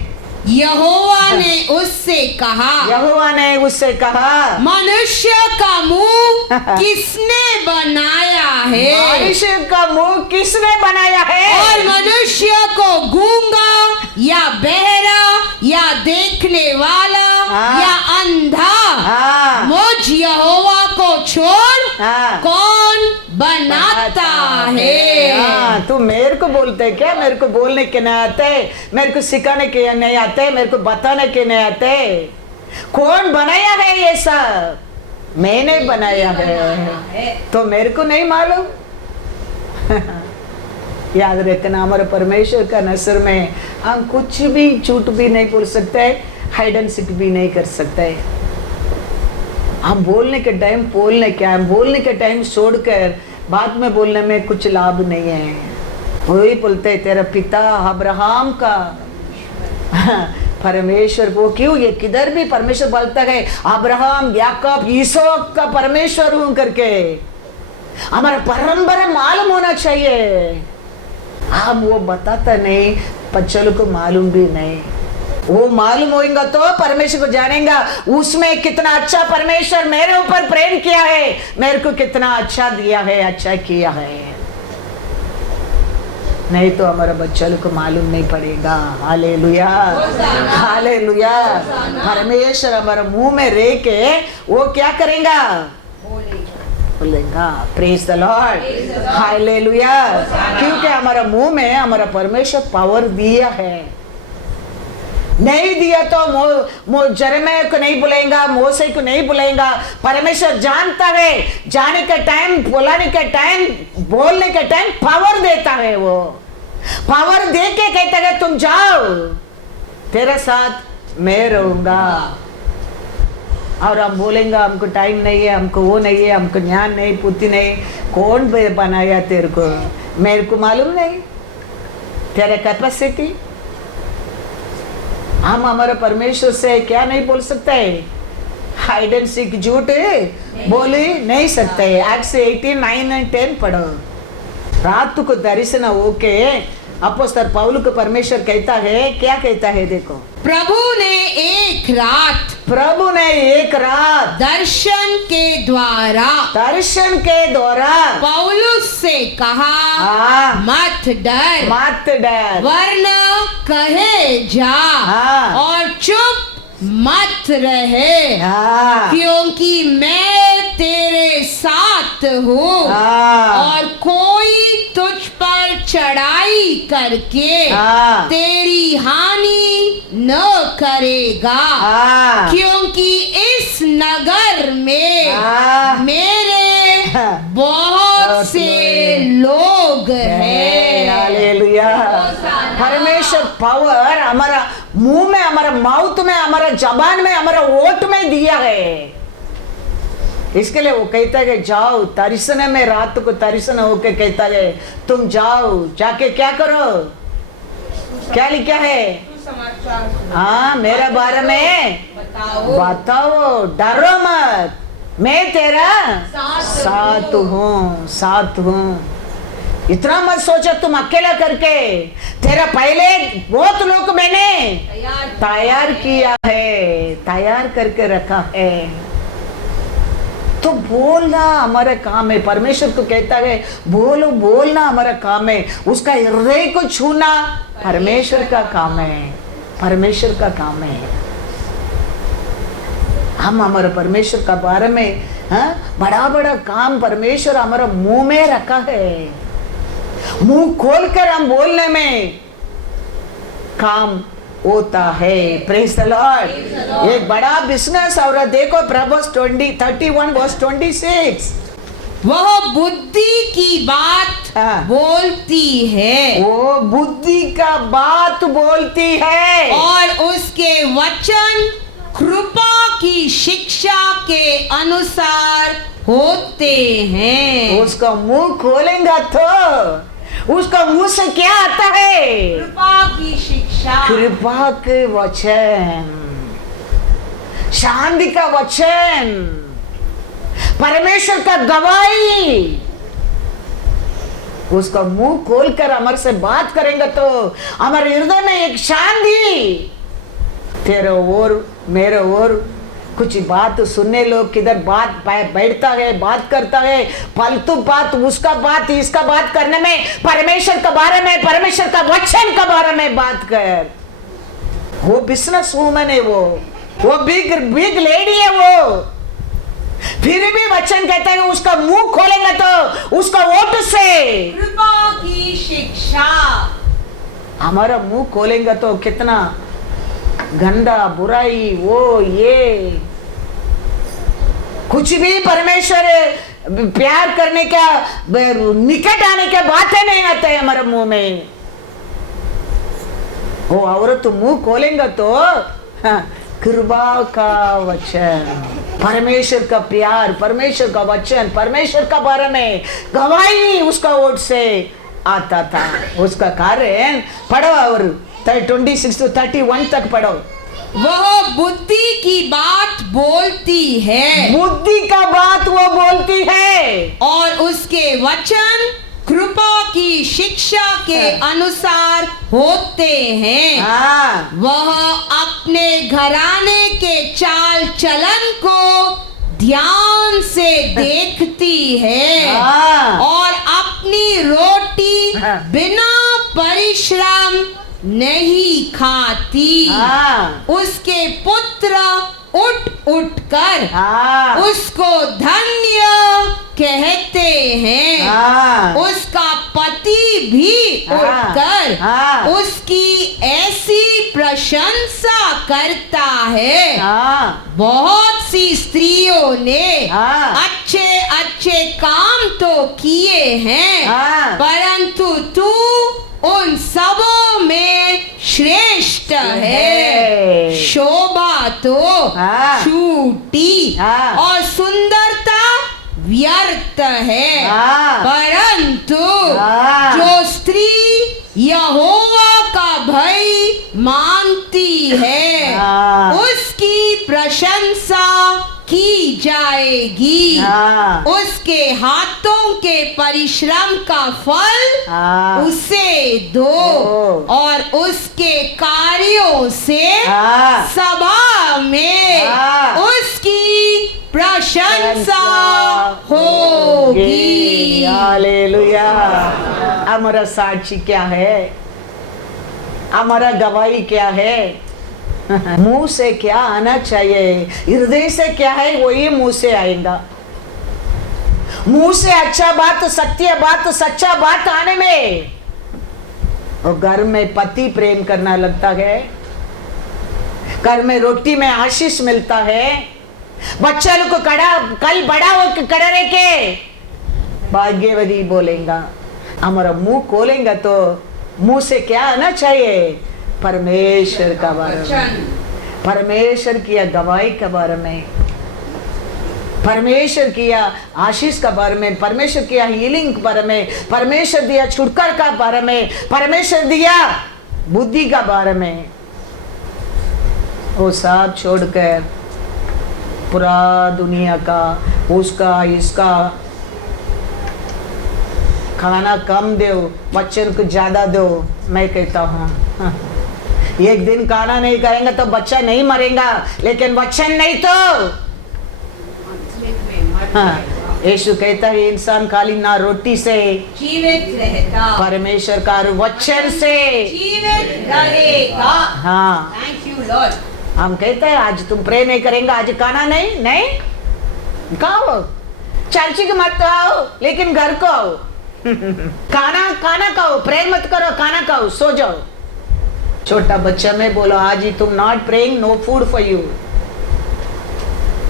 यहोवा ने उससे कहा, यहोवा ने उससे कहा, मनुष्य का मुंह किसने बनाया है, मनुष्य का मुंह किसने बनाया है, और मनुष्य को गूंगा या बहरा या देखने वाला हाँ। या अंधा हाँ। मुझ यहोवा को छोड़ हाँ। कौन बनाता है। हाँ, तू मेरे को बोलते क्या, मेरे को बोलने के नहीं आते, मेरे को सिखाने के नहीं आते, मेरे को बताने के नहीं आते। कौन बनाया है ये सब? मैंने बनाया है, तो मेरे को नहीं मालूम। याद रखना, हमारे परमेश्वर का नजर में हम कुछ भी झूठ भी नहीं बोल सकते, हाइड एंड सीक भी नहीं कर सकते। हम बोलने के टाइम बोलने क्या है, बोलने के टाइम छोड़कर बाद में बोलने में कुछ लाभ नहीं है। वही बोलते तेरा पिता अब्राहम का परमेश्वर, वो क्यों, ये किधर भी परमेश्वर बोलता है अब्राहम याकूब ईसोक का परमेश्वर हूं करके। हमारा परंपरा मालूम होना चाहिए। हम वो बताता नहीं, बच्चों को मालूम भी नहीं। वो मालूम होगा तो परमेश्वर को जानेगा, उसमें कितना अच्छा परमेश्वर मेरे ऊपर प्रेम किया है, मेरे को कितना अच्छा दिया है, अच्छा किया है। नहीं तो हमारा बच्चा लोग को मालूम नहीं पड़ेगा। Hallelujah, hallelujah. परमेश्वर हमारा मुंह में रह के वो क्या करेगा? बोलेगा। Praise the Lord, hallelujah. क्योंकि हमारा मुंह में हमारा परमेश्वर पावर दिया है। नहीं दिया तो जरमिया को नहीं बुलाएगा, मोसे को नहीं बुलाएगा। परमेश्वर जानता है, जाने का टाइम, बुलाने का टाइम, बोलने का टाइम पावर देता है। वो पावर दे के कहता है तुम जाओ, तेरे साथ मैं रहूंगा। और हम बोलेंगे हमको टाइम नहीं है, हमको वो नहीं है, हमको ज्ञान नहीं, बुद्धि नहीं। कौन बनाया तेरे को? मेरे को मालूम नहीं तेरे कैपेसिटी। हम हमारे परमेश्वर से क्या नहीं बोल सकते? हाइड एंड सीक झूठ बोल ही नहीं सकते। एक्ट्स 18:9 और 10 पढ़ो। रात को दर्शन होके अपोस्तल पौलुस को परमेश्वर कहता है, क्या कहता है? देखो, प्रभु ने एक रात दर्शन के द्वारा पौलुस से कहा, मत डर, वरना कहे जा और चुप मत रहे, क्योंकि मैं तेरे साथ हूँ और कोई तुझ पर चढ़ाई करके तेरी हानि न करेगा, क्योंकि इस नगर में मेरे बहुत से लोग हैं। हालेलुया। परमेश्वर पावर हमारा मुंह में, हमारा माउथ में, हमारा जबान में, हमारा ओठ में दिया है। इसके लिए वो कहता है जाओ दर्शन में, रात को दर्शन होके कहता है तुम जाओ, जाके क्या करो? क्या लिखा है? हाँ, मेरे बारे में बताओ, डरो मत, मैं तेरा साथ हूँ। इतना मत सोचो तुम अकेला करके, तेरा पहले बहुत लोग मैंने तैयार किया है, तैयार करके रखा है। तो बोलना हमारा काम है। परमेश्वर को कहता है बोलना हमारा काम है। उसका हृदय को छूना परमेश्वर का काम है, परमेश्वर का काम है। हम हमारे परमेश्वर का बारे में बड़ा बड़ा काम परमेश्वर हमारा मुंह में रखा है। मुंह खोलकर हम बोलने में काम होता है। Praise the Lord. एक बड़ा बिजनेस। और देखो प्रॉवर्ब्स 31:26, वह बुद्धि की बात बोलती है, वो बुद्धि का बात बोलती है, और उसके वचन कृपा की शिक्षा के अनुसार होते हैं। उसका मुंह खोलेगा तो उसका मुंह से क्या आता है? कृपा की शिक्षा, कृपा के वचन, शांति का वचन, परमेश्वर का गवाही। उसका मुंह खोलकर हमारे से बात करेंगे तो हमारे हृदय में एक शांति। तेरे और मेरे और कुछ बात सुनने लोग किधर बात बैठता है, बात करता है, फालतू बात, उसका बात, इसका बात करने में परमेश्वर के बारे में, परमेश्वर का वचन के बारे में बात कर। वो बिजनेस वूमन है, वो बिग लेडी है। वो फिर भी वचन कहता है उसका मुंह खोलेंगे तो उसका ओट से कृपा की शिक्षा। हमारा मुंह खोलेंगे तो कितना गंदा, बुराई, वो ये कुछ भी परमेश्वर प्यार करने का, निकट आने का बातें नहीं आते है हमारे मुंह में। वो औरत मुंह खोलेंगे तो कृपा का वचन, परमेश्वर का प्यार, परमेश्वर का वचन, परमेश्वर का बारे में गवाही उसका ओट से आता था। उसका कारण पढ़ो और 26 to 31 तक पढ़ो। वह बुद्धि की बात बोलती है, बुद्धि का बात वो बोलती है, और उसके वचन कृपा की शिक्षा के अनुसार होते हैं। वह अपने घराने के चाल चलन को ध्यान से देखती है और अपनी रोटी बिना परिश्रम नहीं खाती। हाँ उसके पुत्र उठ उठ कर हाँ उसको धन्य कहते हैं। हाँ उसका पति भी हाँ, उठकर हाँ, उसकी ऐसी प्रशंसा करता है। हाँ, बहुत सी स्त्रियों ने हाँ, अच्छे अच्छे काम तो किए हैं, हाँ, परंतु तू उन सबों में श्रेष्ठ है। है। शोभा तो हाँ, छूटी हाँ, और सुंदरता व्यर्थ है, हाँ, परंतु हाँ, जो स्त्री यहोवा का भय मानती है हाँ, उसकी प्रशंसा की जाएगी। हाँ, उसके हाथों के परिश्रम का फल हाँ, उसे दो और उसके कार्यों से हाँ, सभा में हाँ, उसकी प्रशंसा होगी। हालेलुया। हमारा साक्षी क्या है? हमारा गवाही क्या है? मुंह से क्या आना चाहिए, हृदय से क्या है वही मुंह से आएगा। मुंह से अच्छा बात, सत्य बात, सच्चा बात आने में, और घर में पति प्रेम करना लगता है, घर में रोटी में आशीष मिलता है, बच्चा लोग को कल बड़ा हो कड़े के भाग्यवती बोलेगा। हमारा मुंह खोलेंगे तो मुंह से क्या आना चाहिए? परमेश्वर का बारे में, परमेश्वर किया गवाही के बारे में, परमेश्वर किया आशीष का बारे में, परमेश्वर किया हीलिंग के बारे में, परमेश्वर दिया छुटकारा का बारे में, परमेश्वर दिया बुद्धि का बारे में। वो सब छोड़कर पूरा दुनिया का, उसका इसका खाना कम दो, बच्चों को ज्यादा दो। मैं कहता हूँ एक दिन खाना नहीं करेंगे तो बच्चा नहीं मरेगा, लेकिन वचन नहीं तो हाँ। यीशु कहता है इंसान खाली ना रोटी से जीवित रहता, परमेश्वर का वचन से जीवित रहेगा। हाँ। Thank you Lord. हम कहते हैं आज तुम प्रे नहीं करेंगे, आज खाना नहीं, नहीं खाओ, चर्च के मत आओ, लेकिन घर को आओ। खाना खाओ, प्रे मत करो, खाना खाओ, सो जाओ। छोटा बच्चा में बोलो आज ही तुम not praying, no food for you,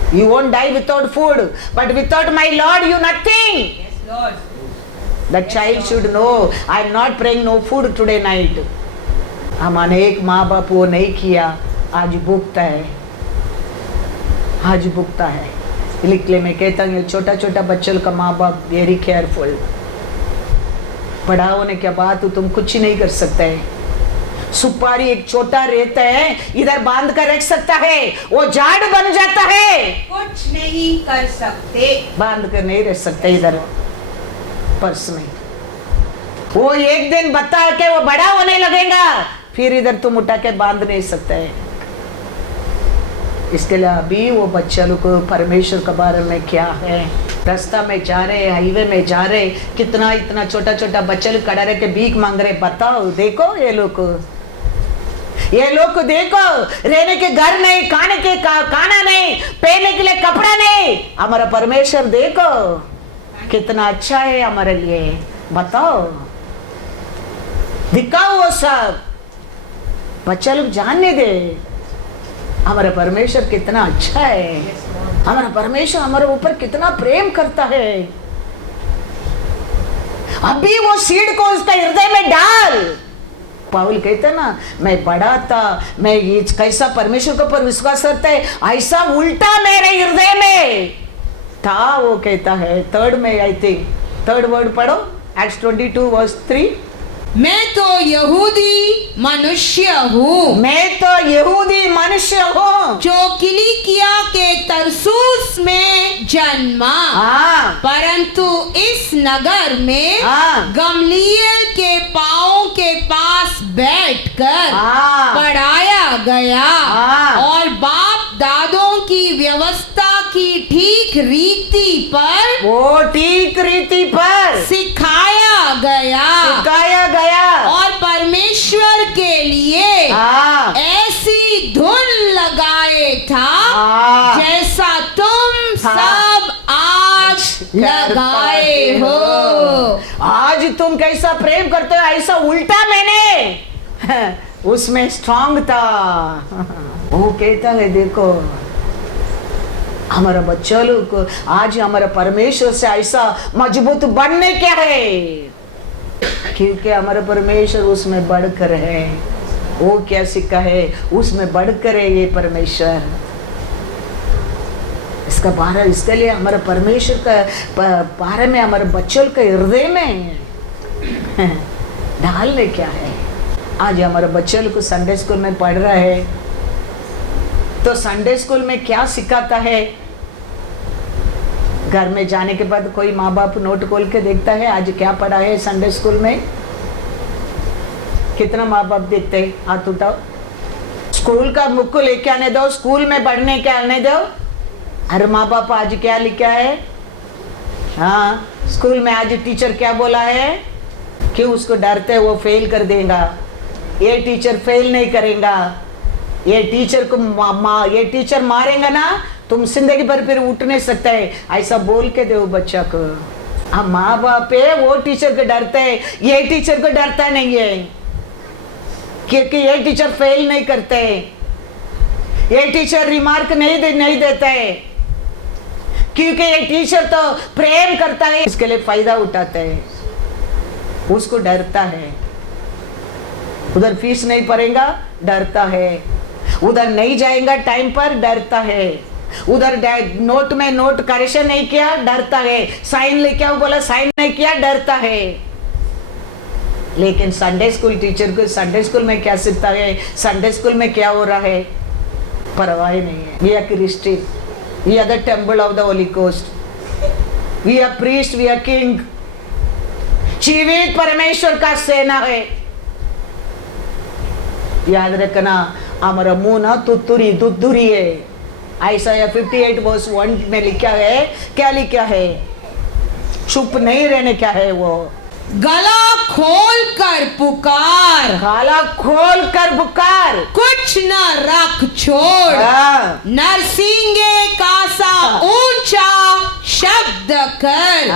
you won't die without food, but without my Lord you nothing. Yes, Lord. The child should know I am not praying no food today night. हम अनेक माँ बाप वो नहीं किया, आज भुगता है, आज भुगता है। इसलिए मैं कहता हूँ छोटा छोटा बच्चों का माँ बाप वेरी केयरफुल। बड़ा होने के बाद तो तुम कुछ ही नहीं कर सकते। सुपारी एक छोटा रहता है, इधर बांध कर रख सकता है, वो झाड़ बन जाता है, कुछ नहीं कर सकते, बांध कर नहीं रख सकते इधर पर्स में। वो एक दिन बता के वो बड़ा होने लगेगा, फिर इधर तुम उठा के बांध नहीं सकते। इसके लिए अभी वो बच्चा लोग को परमेश्वर के बारे में क्या है, रास्ता में जा रहे, हाईवे में जा रहे, कितना इतना छोटा छोटा बच्चा लोग खड़ा रह के भीख मांग रहे। बताओ, देखो ये लोग को देखो, रहने के घर नहीं, खाने के खाना नहीं, पहनने के लिए कपड़ा नहीं। हमारा परमेश्वर देखो कितना अच्छा है हमारे लिए। बताओ, दिखाओ वो सब, बच्चा लोग जानने दे हमारा परमेश्वर कितना अच्छा है, हमारा परमेश्वर हमारे ऊपर कितना प्रेम करता है। अभी वो सीड को उसका हृदय में डाल। पाउल कहता ना, मैं बड़ा था, मैं कैसा परमेश्वर के ऊपर विश्वास करता है, ऐसा उल्टा मेरे हृदय में था। वो कहता है थर्ड में, आई थिंक थर्ड वर्ड पढ़ो, एक्ट्स 22:3। मैं तो यहूदी मनुष्य हूँ, मैं तो यहूदी मनुष्य हूँ, जो किलिकिया के तरसूस में जन्मा, हाँ, परंतु इस नगर में हाँ, गमलीएल के पाँव के पास बैठकर हाँ, पढ़ाया गया, हाँ, और बाप दादों की व्यवस्था की ठीक रीति पर, वो ठीक रीति पर सिखाया गया सिखाया गया, और लगाए हो। आज तुम कैसा प्रेम करते हो, ऐसा उल्टा मैंने उसमें स्ट्रांग था। वो कहता है देखो हमारा बच्चा लोग को आज हमारा परमेश्वर से ऐसा मजबूत बनने क्या है, क्योंकि हमारा परमेश्वर उसमें बढ़कर है। वो क्या सिक्का है, उसमें बढ़कर है ये परमेश्वर। इसका बारे इसके लिए हमारे परमेश्वर का बारे में हमारे बच्चों के हृदय में डालने क्या है। आज हमारे बच्चों को संडे स्कूल में पढ़ रहा है तो संडे स्कूल में क्या सिखाता है, घर में जाने के बाद कोई माँ बाप नोट खोल के देखता है आज क्या पढ़ा है संडे स्कूल में। कितना माँ बाप देखते हैं, हाथ उठाओ। स्कूल का बुक को लेके आने दो, स्कूल में पढ़ने के आने दो। अरे माँ बाप आज क्या लिखा है, हाँ स्कूल में आज टीचर क्या बोला है, क्यों उसको डरते हैं वो फेल कर देगा, ये टीचर फेल नहीं करेगा, ये टीचर को ये टीचर मारेगा ना तुम जिंदगी भर फिर उठ नहीं सकते है, ऐसा बोल के दो बच्चा को। हम माँ बाप है वो टीचर को डरते है, ये टीचर को डरता नहीं है, क्योंकि ये टीचर फेल नहीं करते, ये टीचर रिमार्क नहीं देता है, क्योंकि ये टीचर तो प्रेम करता है, इसके लिए फायदा उठाता है, उसको डरता है। उधर फीस नहीं भरेगा डरता है, उधर नहीं जाएगा टाइम पर डरता है, उधर नोट में नोट करेक्शन नहीं किया डरता है, साइन लेके आओ बोला साइन नहीं किया डरता है। लेकिन संडे स्कूल टीचर को संडे स्कूल में क्या सीखता है, संडे स्कूल में क्या हो रहा है परवाह नहीं है। We are Christian, we are the temple of the holy ghost, we are priest, we are king. जीवित परमेश्वर का सेना है। याद रखना हमारा मुंह ना तुत्तुरी है। आइसाया 58 वर्स 1 में लिखा है, क्या लिखा है, चुप नहीं रहने क्या है वो, गला खोल कर पुकार, गला खोल कर पुकार, कुछ न रख छोड़, नरसिंगे का सा ऊंचा शब्द कर,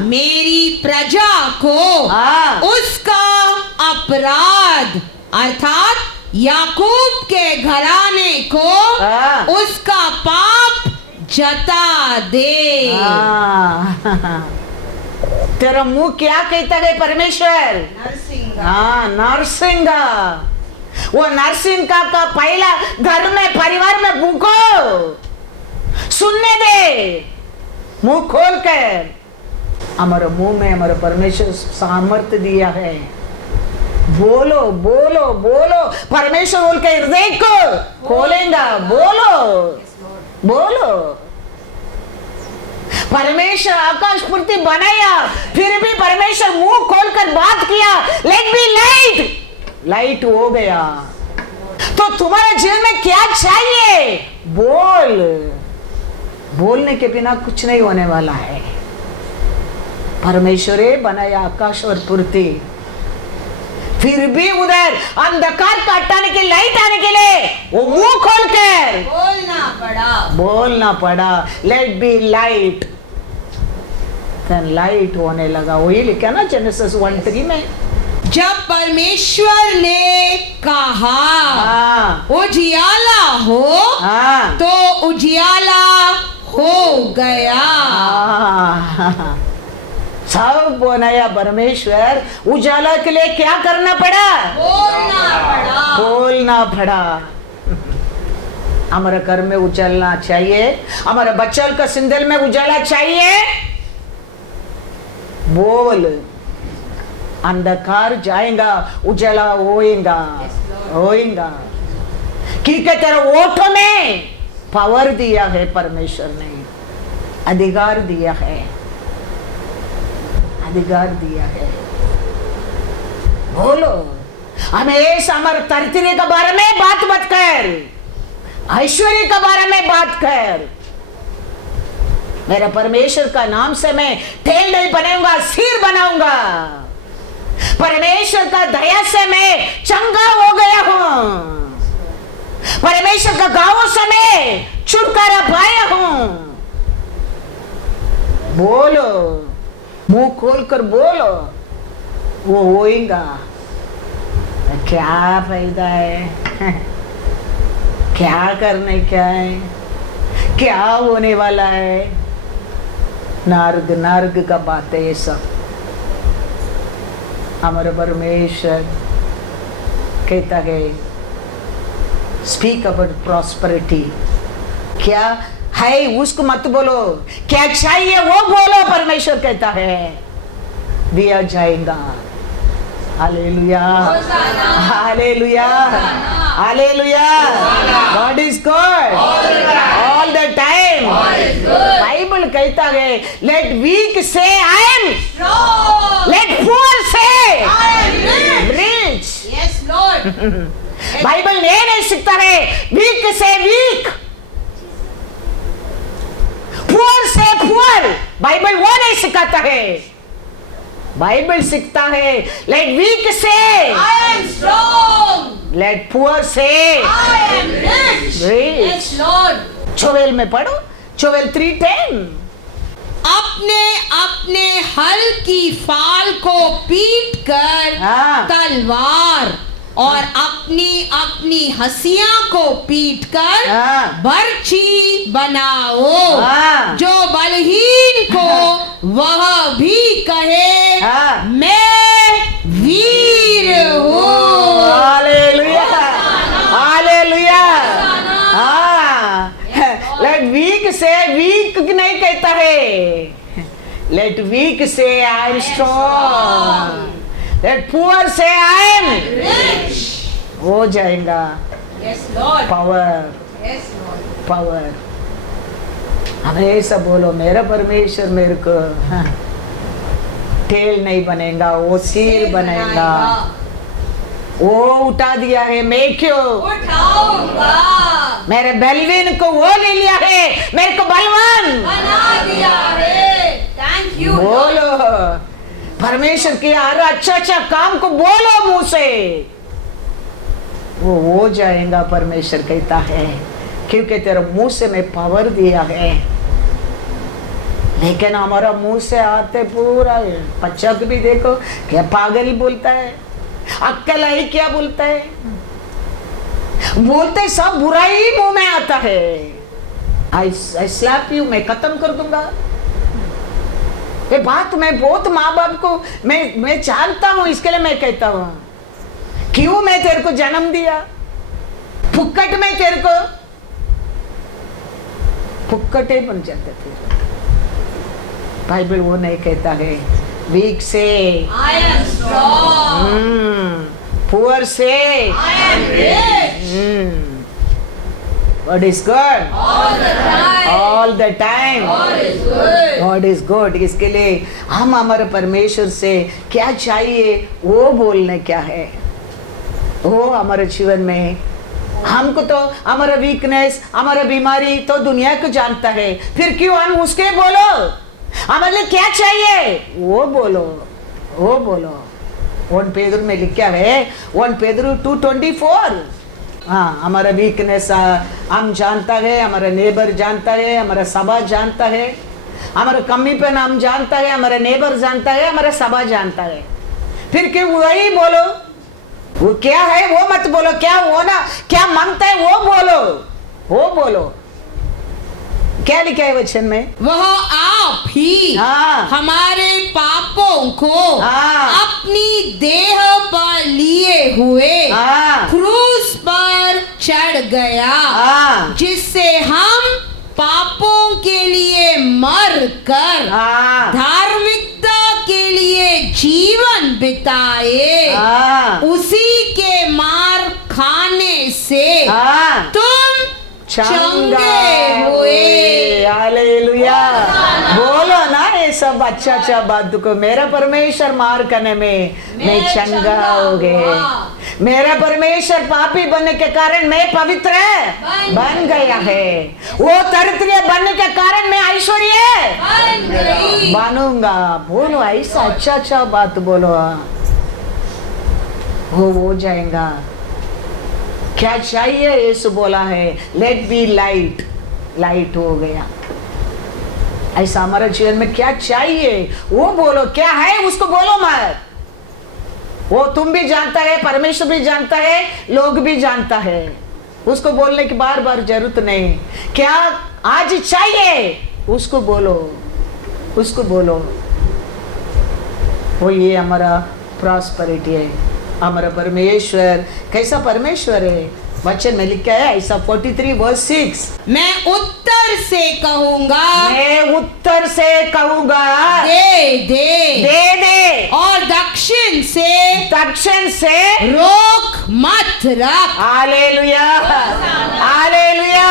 मेरी प्रजा को उसका अपराध अर्थात याकूब के घराने को उसका पाप जता दे। तेरा मुंह क्या कहता है परमेश्वर, नरसिंगा। वो नरसिंगा का पहला घर में परिवार में भूखो सुनने दे, मुंह खोल कर। हमारे मुंह में हमारा परमेश्वर सामर्थ्य दिया है, बोलो बोलो बोलो, परमेश्वर बोल के हृदय को खोलेगा, बोलो बोलो। परमेश्वर आकाश पृथ्वी बनाया फिर भी परमेश्वर मुंह खोलकर बात किया, लेट बी लाइट, लाइट हो गया। तो तुम्हारे जीवन में क्या चाहिए, बोल, बोलने के बिना कुछ नहीं होने वाला है। परमेश्वर ने बनाया आकाश और पृथ्वी, फिर भी उधर अंधकार को हटाने के लाइट आने के लिए वो मुंह खोलकर बोलना पड़ा, लेट बी लाइट। लाइट होने लगा, वही लिखा ना जेनेसिस 1:3 में। जब परमेश्वर ने कहा उजियाला हो, तो उजियाला हो गया। सब बनाया परमेश्वर, उजाला के लिए क्या करना पड़ा, बोलना पड़ा। हमारे घर में उजाला चाहिए, हमारे बच्चों का सिंदल में उजाला चाहिए, बोल। अंधकार जाएगा, उजाला होएगा, होएगा। क्योंकि तेरे ओठों में पावर दिया है परमेश्वर ने, अधिकार दिया है, अधिकार दिया है। बोलो, हमेशा हमारे तरतरी के बारे में बात मत कर, ऐश्वर्य के बारे में बात कर। मेरे परमेश्वर का नाम से मैं तेल नहीं बनाऊंगा, सिर बनाऊंगा। परमेश्वर का दया से मैं चंगा हो गया हूं, परमेश्वर का गांवों से मैं छुटकारा पाया हूं। बोलो, मुंह खोलकर बोलो, वो होएगा। क्या फायदा है? क्या करने क्या है? क्या होने वाला है? नार्ग नार्ग का बात है ये सब। हमारे परमेश्वर कहता है स्पीक अबाउट प्रॉस्पेरिटी। क्या है उसको मत बोलो, क्या चाहिए वो बोलो। परमेश्वर कहता है दिया जाएगा। Hallelujah, hallelujah, hallelujah. God is good all the time. Bible कहता है let weak say I am, let poor say rich. Yes, Lord. Bible ये नहीं सिखाता है weak say weak, poor say poor. Bible वो नहीं सिखाता है। बाइबल सिखाता है let weak say I am strong. Let poor say I am rich. Rich. Yes, Lord. Joel में पढ़ो, चोवेल 3:10। अपने अपने हल की फाल को पीट कर हाँ। तलवार और अपनी अपनी हंसियां को पीट कर हाँ। बर्छी बनाओ। हाँ। जो बलहीन को वह भी कहे हाँ। मैं वीर हूँ। Hallelujah, hallelujah. हाँ, लेट वीक से वीक नहीं कहता है, let weak say I am strong, let poor say I am Rich. हो जाएगा। Yes, Lord. Power, Yes, Lord. Power. हमेशा बोलो मेरा परमेश्वर मेरे को टेल नहीं बनेगा, वो सिर बनेगा। वो उठा दिया है, मैं क्यों? उठाऊंगा, मेरे बलवीन को वो ले लिया है, मेरे को बलवान बना दिया है। Thank you, Lord. बोलो। परमेश्वर के हर अच्छा अच्छा काम को बोलो मुंह से, वो हो जाएगा। परमेश्वर कहता है क्योंकि तेरे मुंह से मैं पावर दिया है। लेकिन हमारा मुंह से आते पूरा बच्चा को भी देखो क्या पागल ही बोलता है, अक्कल ही क्या बोलता है, बोलते सब बुराई ही मुंह में आता है। आई स्लैप यू, मैं खत्म कर दूंगा। ये बात मैं बहुत माँ बाप को मैं जानता हूँ, इसके लिए मैं कहता हूँ क्यों मैं तेरे को जन्म दिया, फुक्कट में तेरे को फुक्कटे बन जाते थे। बाइबल वो नहीं कहता है weak say I am strong. Poor say I am rich. God is good All the time. all the time. God is good. God is good। इसके लिए हम हमारे परमेश्वर से क्या चाहिए वो बोलने क्या है, वो हमारे जीवन में। हमको तो हमारा वीकनेस, हमारा बीमारी तो दुनिया को जानता है, फिर क्यों हम उसके बोलो। हमारे लिए क्या चाहिए वो बोलो, वो बोलो। 1 पेदुर में लिखा है 1 पेदुर 2:24। हाँ, हमारा वीकनेस हम जानता है, हमारा नेबर जानता है, हमारा सभा जानता है, हमारा कमीपन हम जानता है, हमारा नेबर जानता है, हमारा सभा जानता है, फिर क्यों वही बोलो। वो क्या है वो मत बोलो, क्या होना क्या मांगता है वो बोलो, वो बोलो। क्या लिखा है वचन में? वह आप ही हाँ। हमारे पापों को हाँ। अपनी देह पर लिए हुए हाँ। क्रूस पर चढ़ गया, हाँ। जिससे हम पापों के लिए मर कर हाँ। धार्मिकता के लिए जीवन बिताए। हाँ। उसी के मार खाने से हाँ। तुम चंगे हुए। हालेलुया। बोलो ना ये सब अच्छा अच्छा बात को, मेरा परमेश्वर मार करने में मैं चंगा हो गए। मेरा परमेश्वर पापी बनने के कारण मैं पवित्र बन गया है, वो दरिद्र बनने के कारण मैं ऐश्वर्य बनूंगा। बोलो ऐसा अच्छा अच्छा बात बोलो, वो हो जाएगा। क्या चाहिए यीशु बोला है लेट बी लाइट, लाइट हो गया। ऐसा हमारे जीवन में क्या चाहिए वो बोलो, क्या है उसको बोलो मत। वो तुम भी जानता है, परमेश्वर भी जानता है, लोग भी जानता है, उसको बोलने की बार बार जरूरत नहीं। क्या आज चाहिए उसको बोलो, उसको बोलो। वो ये हमारा प्रॉस्पेरिटी है। हमारा परमेश्वर कैसा परमेश्वर है, वचन में लिखा है ऐसा 43 वर्स 6, मैं उत्तर से कहूंगा, मैं उत्तर से कहूंगा दे दे दे दे, और दक्षिण से रोक मत रख। Hallelujah, hallelujah.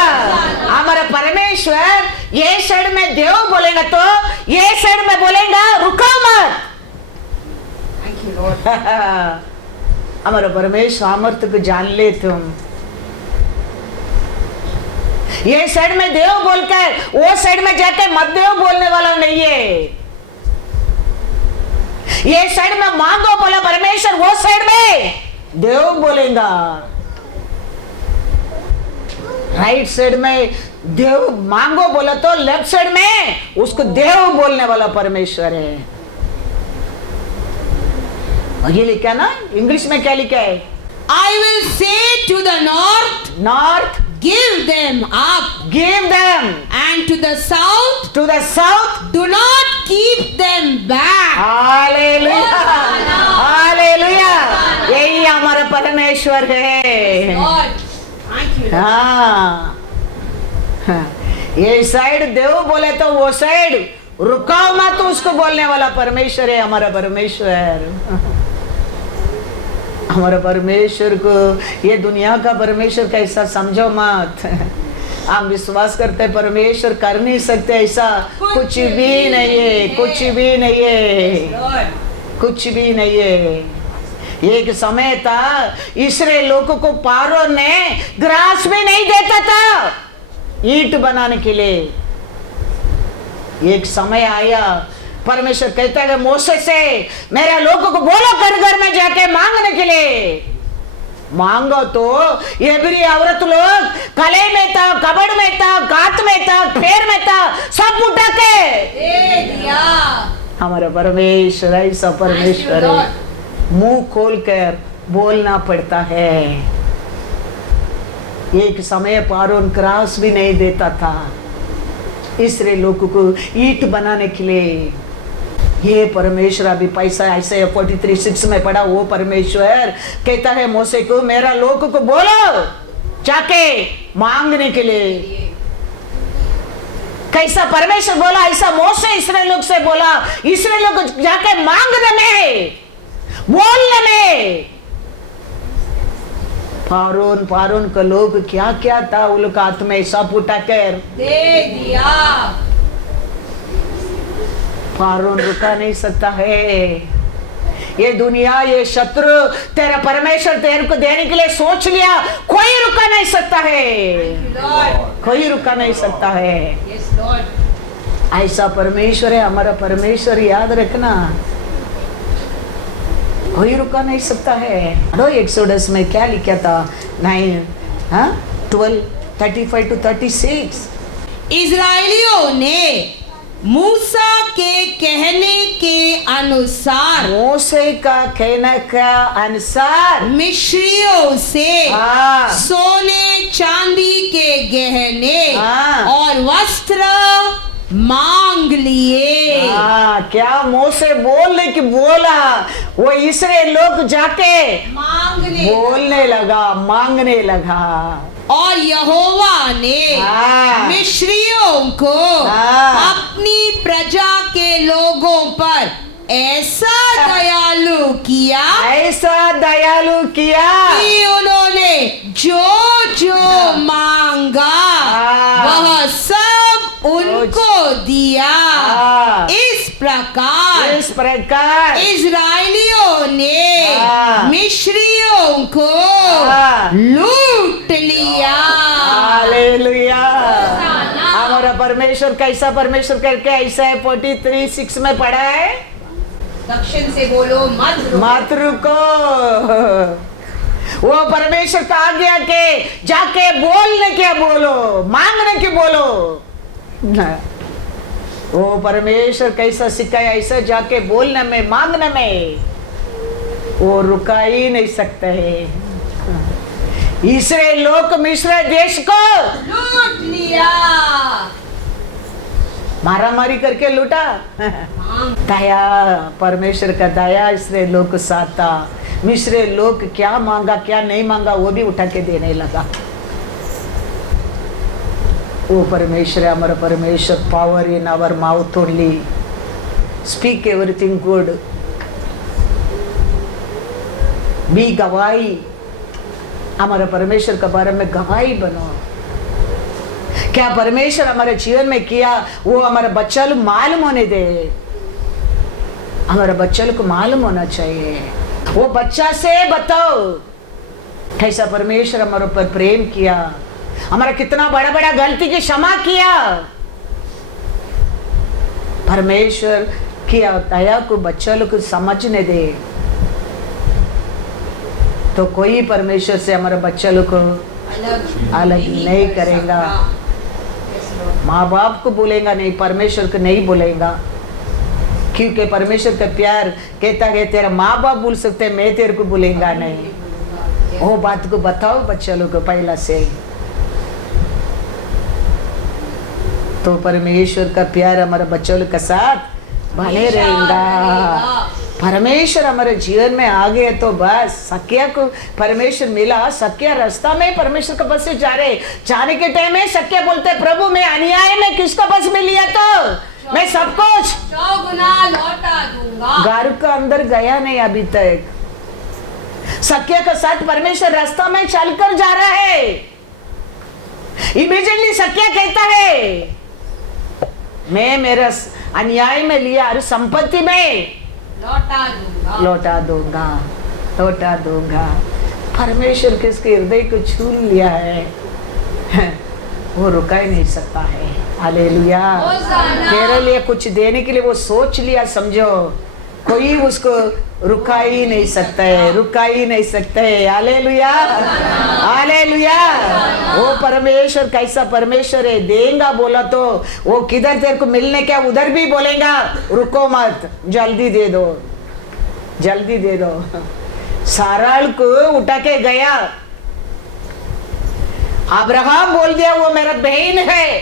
हमारा परमेश्वर ये साइड में देव बोलेगा तो ये साइड में बोलेगा रुको मत। हमारा परमेश्वर सामर्थ्य को जान ले तुम। ये साइड में देव बोलकर वो साइड में जाके मत देव बोलने वाला नहीं है। ये साइड में मांगो बोला परमेश्वर, वो साइड में देव बोलेगा। राइट साइड में देव मांगो बोला तो लेफ्ट साइड में उसको देव बोलने वाला परमेश्वर है। ये लिखा ना, इंग्लिश में क्या लिखा है? I will say to the north, north give them up, give them, and to the south, to the south do not keep them back. Hallelujah, hallelujah. यही हमारा परमेश्वर है। Lord, thank you. हाँ, ये साइड देव बोले तो वो साइड रुकाओ मत, उसको बोलने वाला परमेश्वर है हमारा परमेश्वर। हमारा परमेश्वर को ये दुनिया का परमेश्वर कैसा समझो मत। हम विश्वास करते हैं परमेश्वर कर नहीं सकते ऐसा कुछ भी नहीं है, कुछ भी नहीं है, कुछ भी नहीं है। एक समय था इस्राएल लोगों को पारो ने ग्रास भी नहीं देता था ईंट बनाने के लिए। एक समय आया परमेश्वर कहता है मोसे से मेरे लोगों को बोलो घर घर में जाके मांगने के लिए। मांगो तो इब्री औरत लोग कले में था, कबड़ में था, गात में था, पैर में था, सब उठा के दे दिया। हमारा परमेश्वर ऐसा परमेश्वर है, मुंह खोलकर बोलना पड़ता है। एक समय पारोन क्रास भी नहीं देता था इसलिए लोगों को ईंट बनाने के लिए। ये परमेश्वर अभी पैसा ऐसे 43:6 में पढ़ा, वो परमेश्वर कहता है मोसे को मेरा लोगों को बोलो जाके मांगने के लिए। कैसा परमेश्वर बोला ऐसा मोसे इसराइल लोग से बोला, इसराइल लोग जाके मांगने में, बोलने में। फारून का लोग क्या क्या था वो लोग हाथ में सब उठाकर दे दिया। फारून रुका नहीं सकता है। ये दुनिया, ये शत्रु तेरा परमेश्वर तेरे को देने के लिए सोच लिया, कोई रुका नहीं सकता है, कोई रुका नहीं सकता है। Yes, Lord. ऐसा परमेश्वर है हमारा परमेश्वर, याद रखना कोई रुका नहीं सकता है। दो एक्सोडस में क्या लिखा था 12:35-36। इजराइलियों ने मूसा के कहने के अनुसार मोसे का कहने का अनुसार मिस्रियों से हाँ। सोने चांदी के गहने हाँ। और वस्त्र मांग लिए। हाँ, क्या मोसे बोलने की बोला, वो इसराइल लोग जाके मांगने बोलने लगा, मांगने लगा। और यहोवा ने हाँ। मिस्रियों को हाँ। अपनी प्रजा के लोगों पर ऐसा दयालु किया, ऐसा दयालु किया कि उन्होंने जो जो मांगा हाँ। वह सब उनको दिया। हाँ। इस प्रकार इजराइलियों ने हाँ। मिस्रियों को हाँ। लूट लिया। हालेलुया। हमारा परमेश्वर कैसा परमेश्वर करके ऐसा है 43:6 में पढ़ा है, दक्षिण से बोलो मत मत रुको। वो परमेश्वर का आज्ञा के जाके बोलने के बोलो, मांगने के बोलो। वो परमेश्वर कैसा सिखाया, ऐसा जाके बोलने में, मांगने में वो रुका ही नहीं सकते है। इसराइल लोग मिस्र देश को लूट लिया, मारा मारी करके लूटा। दया, परमेश्वर का दया इसराइल लोग के साथ था। मिस्र लोग क्या मांगा क्या नहीं मांगा वो भी उठा के देने लगा। वो परमेश्वर, हमारा परमेश्वर, power in our mouth only, speak everything good, be गवाही। हमारा परमेश्वर के बारे में गवाही बनो। क्या परमेश्वर हमारे जीवन में किया वो हमारे बच्चा लोग मालूम होने दे। हमारे बच्चा लोग को मालूम होना चाहिए। वो बच्चा से बताओ कैसा परमेश्वर हमारे ऊपर प्रेम किया, हमारा कितना बड़ा बड़ा गलती की क्षमा किया। परमेश्वर की दया को बच्चा लोग को समझने दे, तो कोई परमेश्वर से हमारे बच्चा लोग को अलग नहीं करेगा। माँ बाप को बोलेगा नहीं, परमेश्वर को नहीं बोलेगा, क्योंकि परमेश्वर का प्यार कहता है तेरा माँ बाप बोल सकते, मैं तेरे को बोलेगा नहीं। वो बात को बताओ बच्चा लोग को पहला से, तो परमेश्वर का प्यार हमारे बच्चों लोग के साथ बने रहेगा। परमेश्वर हमारे जीवन में आ गए तो बस, सकिया को परमेश्वर मिला, सकिया रास्ता में परमेश्वर के पास से जा रहे, जाने के टाइम में सकिया बोलते प्रभु मैं अन्याय में किसका पास में लिया तो मैं सब कुछ 100 गुना लौटा दूंगा। घर का अंदर गया नहीं अभी तक। सकिया के साथ परमेश्वर रास्ता में चलकर जा रहा है। इमीडिएटली सकिया कहता है मैं मेरा अन्याय में लिया और संपत्ति में लौटा दूंगा, लौटा दूंगा, लौटा दूंगा। परमेश्वर किसके हृदय को छू लिया है वो रुका ही नहीं सकता है। हालेलुया। तेरे लिए कुछ देने के लिए वो सोच लिया, समझो कोई उसको रुका ही नहीं सकता है, रुका ही नहीं सकता है। Hallelujah, hallelujah. वो परमेश्वर कैसा परमेश्वर है, देंगा बोला तो वो किधर तेरे को मिलने क्या उधर भी बोलेगा रुको मत, जल्दी दे दो, जल्दी दे दो। साराल को उठा के गया, अब्राहम बोल दिया वो मेरा बहन है,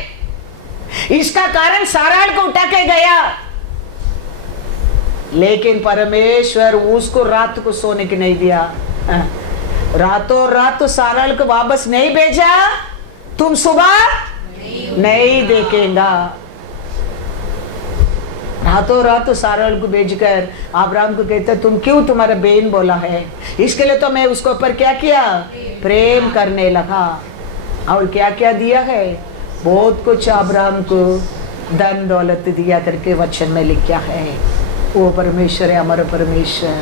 इसका कारण साराल को उठा के गया, लेकिन परमेश्वर उसको रात को सोने की नहीं दिया। रातों रात तो साराल को वापस नहीं भेजा, तुम सुबह नहीं देखेगा। रातों रात तो साराल को भेजकर अब्राहम को कहता तुम क्यों तुम्हारा बहन बोला है, इसके लिए तो मैं उसके ऊपर क्या किया, प्रेम करने लगा। और क्या क्या दिया है, बहुत कुछ अब्राहम को धन दौलत दिया करके वचन में लिखा है। वो परमेश्वर है, हमारा परमेश्वर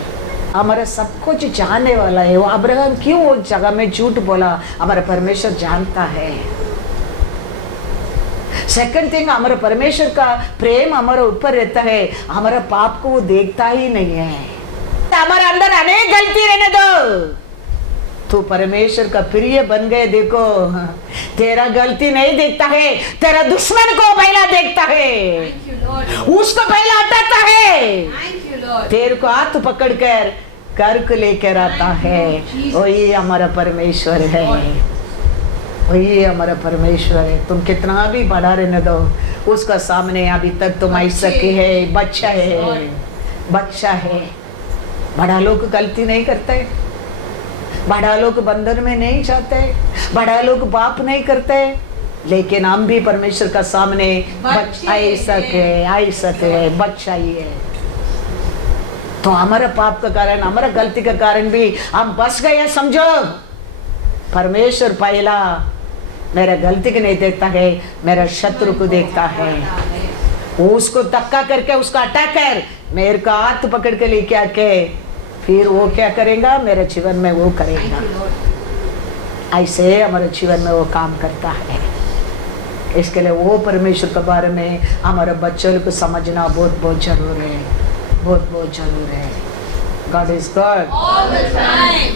हमारा सब कुछ जानने वाला है। वो अब्राहम क्यों वो जगह में झूठ बोला, हमारा परमेश्वर जानता है। सेकंड थिंग, हमारा परमेश्वर का प्रेम हमारे ऊपर रहता है, हमारा पाप को वो देखता ही नहीं है। हमारे अंदर अनेक गलती रहने दो, तो परमेश्वर का प्रिय बन गए। देखो तेरा गलती नहीं देखता है, तेरा दुश्मन को पहला देखता है, उसको पहला हटाता है, तेरे को हाथ पकड़कर कर को लेकर आता है। वही हमारा परमेश्वर है, वही हमारा परमेश्वर है। तुम कितना भी बड़ा रहने दो, उसका सामने अभी तक तुम ऐसा के है, बच्चा है, बच्चा है। बड़ा लोग गलती नहीं करते, बड़ा लोग बंधन में नहीं जाते, बड़ा लोग पाप नहीं करते, लेकिन हम भी परमेश्वर का सामने ऐसा है, बच्चा ही है। तो हमारा पाप का कारण, हमारा गलती का कारण भी हम बच गए। समझो परमेश्वर पहला मेरा गलती को नहीं देखता है, मेरा शत्रु को देखता है। उसको धक्का करके उसका अटैक कर मेरे का हाथ पकड़ के लेके आके फिर वो क्या करेगा, मेरे जीवन में वो करेगा। ऐसे हमारे जीवन में वो काम करता है। इसके लिए वो परमेश्वर के बारे में हमारे बच्चों को समझना बहुत बहुत जरूर है, बहुत बहुत जरूर है। God is God.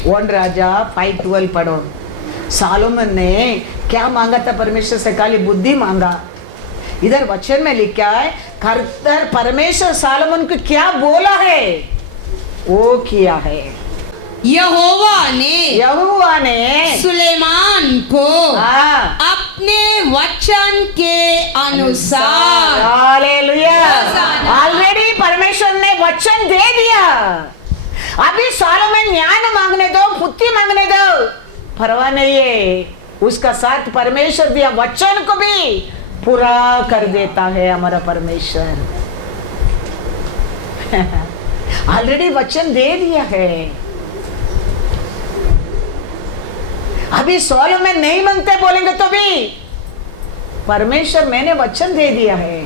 1 राजा 5:12 पढ़ो। सोलोमन ने क्या मांगा था परमेश्वर से, खाली बुद्धि मांगा। इधर वचन में लिखा है, कर्तर परमेश्वर सालोमन को क्या बोला है वो किया है। यहोवा ने सुलेमान को हाँ, अपने वचन के अनुसार हालेलुया, होशाना। ऑलरेडी परमेश्वर ने वचन दे दिया। अभी सालोमन ज्ञान मांगने दो, बुद्धि मांगने दो, परवाह नहीं है, उसका साथ परमेश्वर दिया वचन को भी पूरा कर देता है हमारा परमेश्वर। ऑलरेडी वचन दे दिया है। अभी सोलोमन नहीं मांगते बोलेंगे तो भी परमेश्वर मैंने वचन दे दिया है,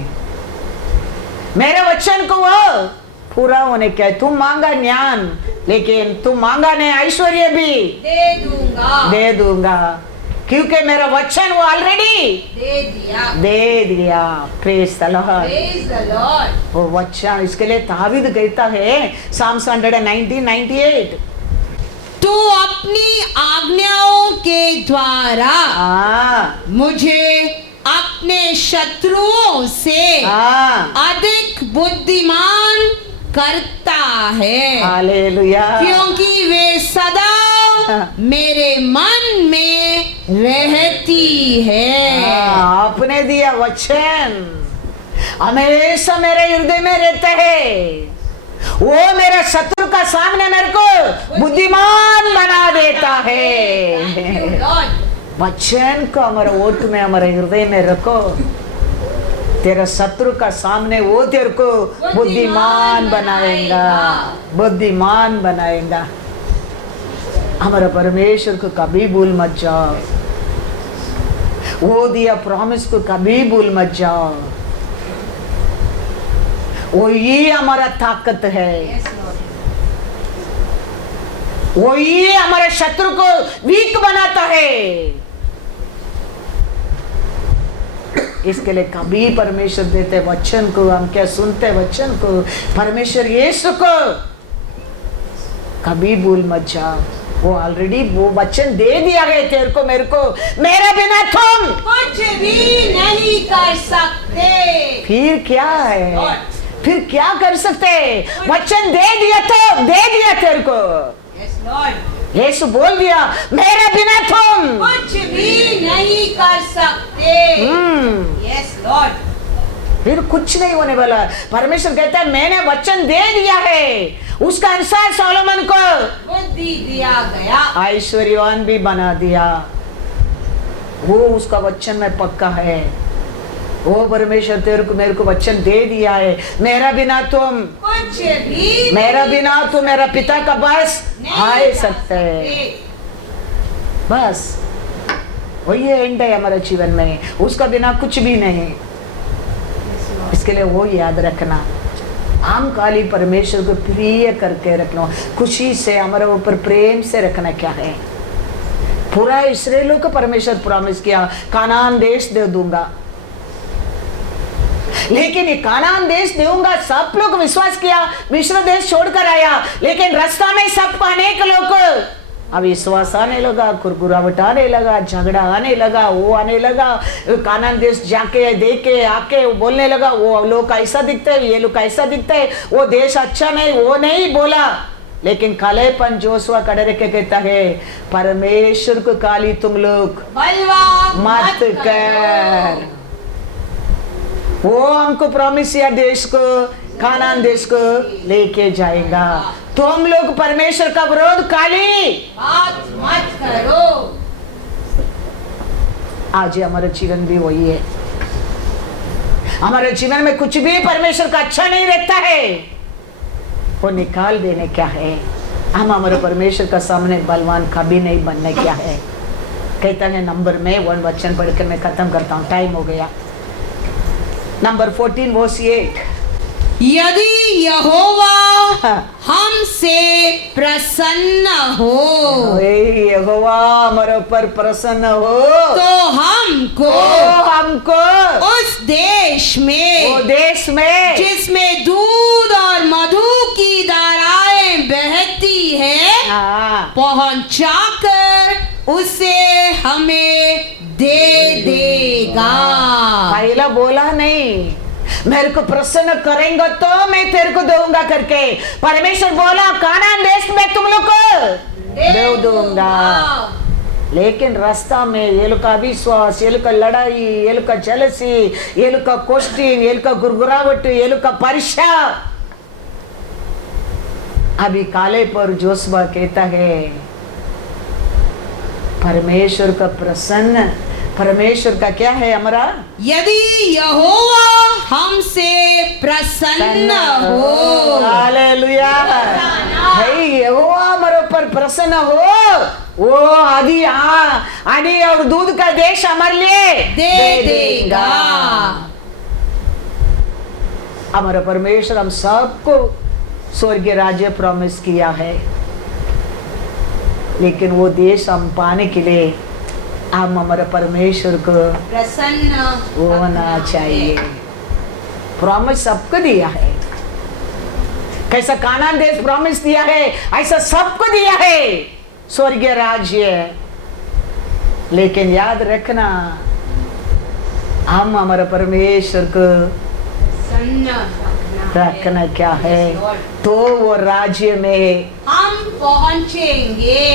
मेरे वचन को वो पूरा होने क्या है। तुम मांगा ज्ञान, लेकिन तुम मांगा नहीं ऐश्वर्य भी दे दूंगा, क्योंकि मेरा वचन वो ऑलरेडी दे दिया। Praise the Lord. वो वचन, इसके लिए दावीद कहता है Psalms 119:98, तू अपनी आज्ञाओं के द्वारा मुझे अपने शत्रुओं से अधिक बुद्धिमान करता है। हालेलुया, क्योंकि वे सदा मेरे मन में रहती है। आपने दिया वचन हमेशा मेरे हृदय में रहता है। वो मेरे शत्रु का सामने मेरे को बुद्धिमान बना देता है। वचन को हमारे ओट में, हमारे हृदय में रखो। तेरा शत्रु का सामने वो तेरे को बुद्धिमान बनाएगा, बुद्धिमान बनाएगा। हमारा परमेश्वर को कभी भूल मत जाओ, वो दिया प्रॉमिस को कभी भूल मत जाओ। वो ये हमारा ताकत है, वो ये हमारे शत्रु को वीक बनाता है। इसके लिए कभी परमेश्वर देते वचन को, हम क्या सुनते वचन को, परमेश्वर यीशु को कभी भूल मत जाओ। वो ऑलरेडी वो वचन दे दिया गया तेरे को, मेरे को, मेरे बिना तुम कुछ भी नहीं कर सकते। फिर क्या है, फिर क्या कर सकते? वचन दे दिया तो दे दिया तेरे को। यीशु बोल दिया मेरे बिना तुम कुछ भी नहीं कर सकते। Yes Lord. फिर कुछ नहीं होने वाला। परमेश्वर कहता है मैंने वचन दे दिया है, उसका अनुसार सोलोमन को बुद्धि दिया गया, ऐश्वर्यवान भी बना दिया। वो उसका वचन में पक्का है। वो परमेश्वर तेरे को मेरे को वचन दे दिया है, मेरा बिना तुम कुछ भी, मेरा बिना तुम मेरा पिता का बस आ सकते है। बस वही एंड है हमारे जीवन में, उसका बिना कुछ भी नहीं। इसके लिए वो याद रखना, हम खाली परमेश्वर को प्रिय करके रखना, खुशी से हमारे ऊपर प्रेम से रखना। क्या है, पूरा इस्राएलों को परमेश्वर प्रॉमिस किया कानान देश दे दूंगा, लेकिन ये कानान देश दूंगा सब लोग विश्वास किया, मिस्र देश छोड़कर आया, लेकिन रास्ता में सब अनेक लोग अब विश्वास आने लगा, कुरकुरावट आने लगा, झगड़ा आने लगा, वो आने लगा। कानान देश जाके देखे आके वो बोलने लगा वो लोग ऐसा दिखते हैं, ये लोग ऐसा दिखते हैं, वो देश अच्छा नहीं, वो नहीं बोला। लेकिन कालेपन जोशुआ खड़े रह के कहता है परमेश्वर को काली तुम लोग मत कर। वो हमको प्रॉमिस किया देश को, कानान देश को लेके जाएगा। तुम लोग परमेश्वर का विरोध काली मत करो। आज हमारा जीवन भी वही है। हमारे जीवन में कुछ भी परमेश्वर का अच्छा नहीं रहता है, वो निकाल देने क्या है। हम हमारे परमेश्वर का सामने बलवान कभी नहीं बनने क्या है। कहता है नंबर में 1 वचन पढ़कर मैं खत्म करता हूँ, टाइम हो गया। नंबर 14 वर्स 8, यदि यहोवा हमसे प्रसन्न हो, यहोवा हमारे ऊपर प्रसन्न हो तो हमको उस देश में, वो देश में जिसमें दूध और मधु की धाराएं बहती है, पहुंचाकर उसे हमें दे देगा। पहला बोला नहीं मेरे को प्रसन्न करेंगे तो मैं तेरे को दूंगा करके, परमेश्वर बोला कानान देश में तुम लोग को दे दूंगा। लेकिन रास्ता में ये लोग का विश्वास, ये लोग का लड़ाई, ये लोग का जेलसी, ये लोग का क्वेश्चन, ये लोग का गुरगुरावट, ये लोग का परीक्षा। अभी काले पर जोशुआ कहता है परमेश्वर का प्रसन्न, परमेश्वर का क्या है हमारा, यदि यहोवा हमसे प्रसन्न हो। हालेलुया। हे यहोवा हमारे ऊपर प्रसन्न हो, वो आदि आदि और दूध का देश हमारे लिए दे देगा। हमारा परमेश्वर हम सबको स्वर्गीय राज्य प्रॉमिस किया है, लेकिन वो देश हम पाने के लिए हम हमारे परमेश्वर को प्रसन्न होना चाहिए। प्रॉमिस सबको दिया है, कैसा कानान देश प्रॉमिस दिया है ऐसा सबको दिया है स्वर्गीय राज्य। लेकिन याद रखना हम हमारे परमेश्वर को रखना क्या है, तो वो राज्य में हम पहुंचेंगे।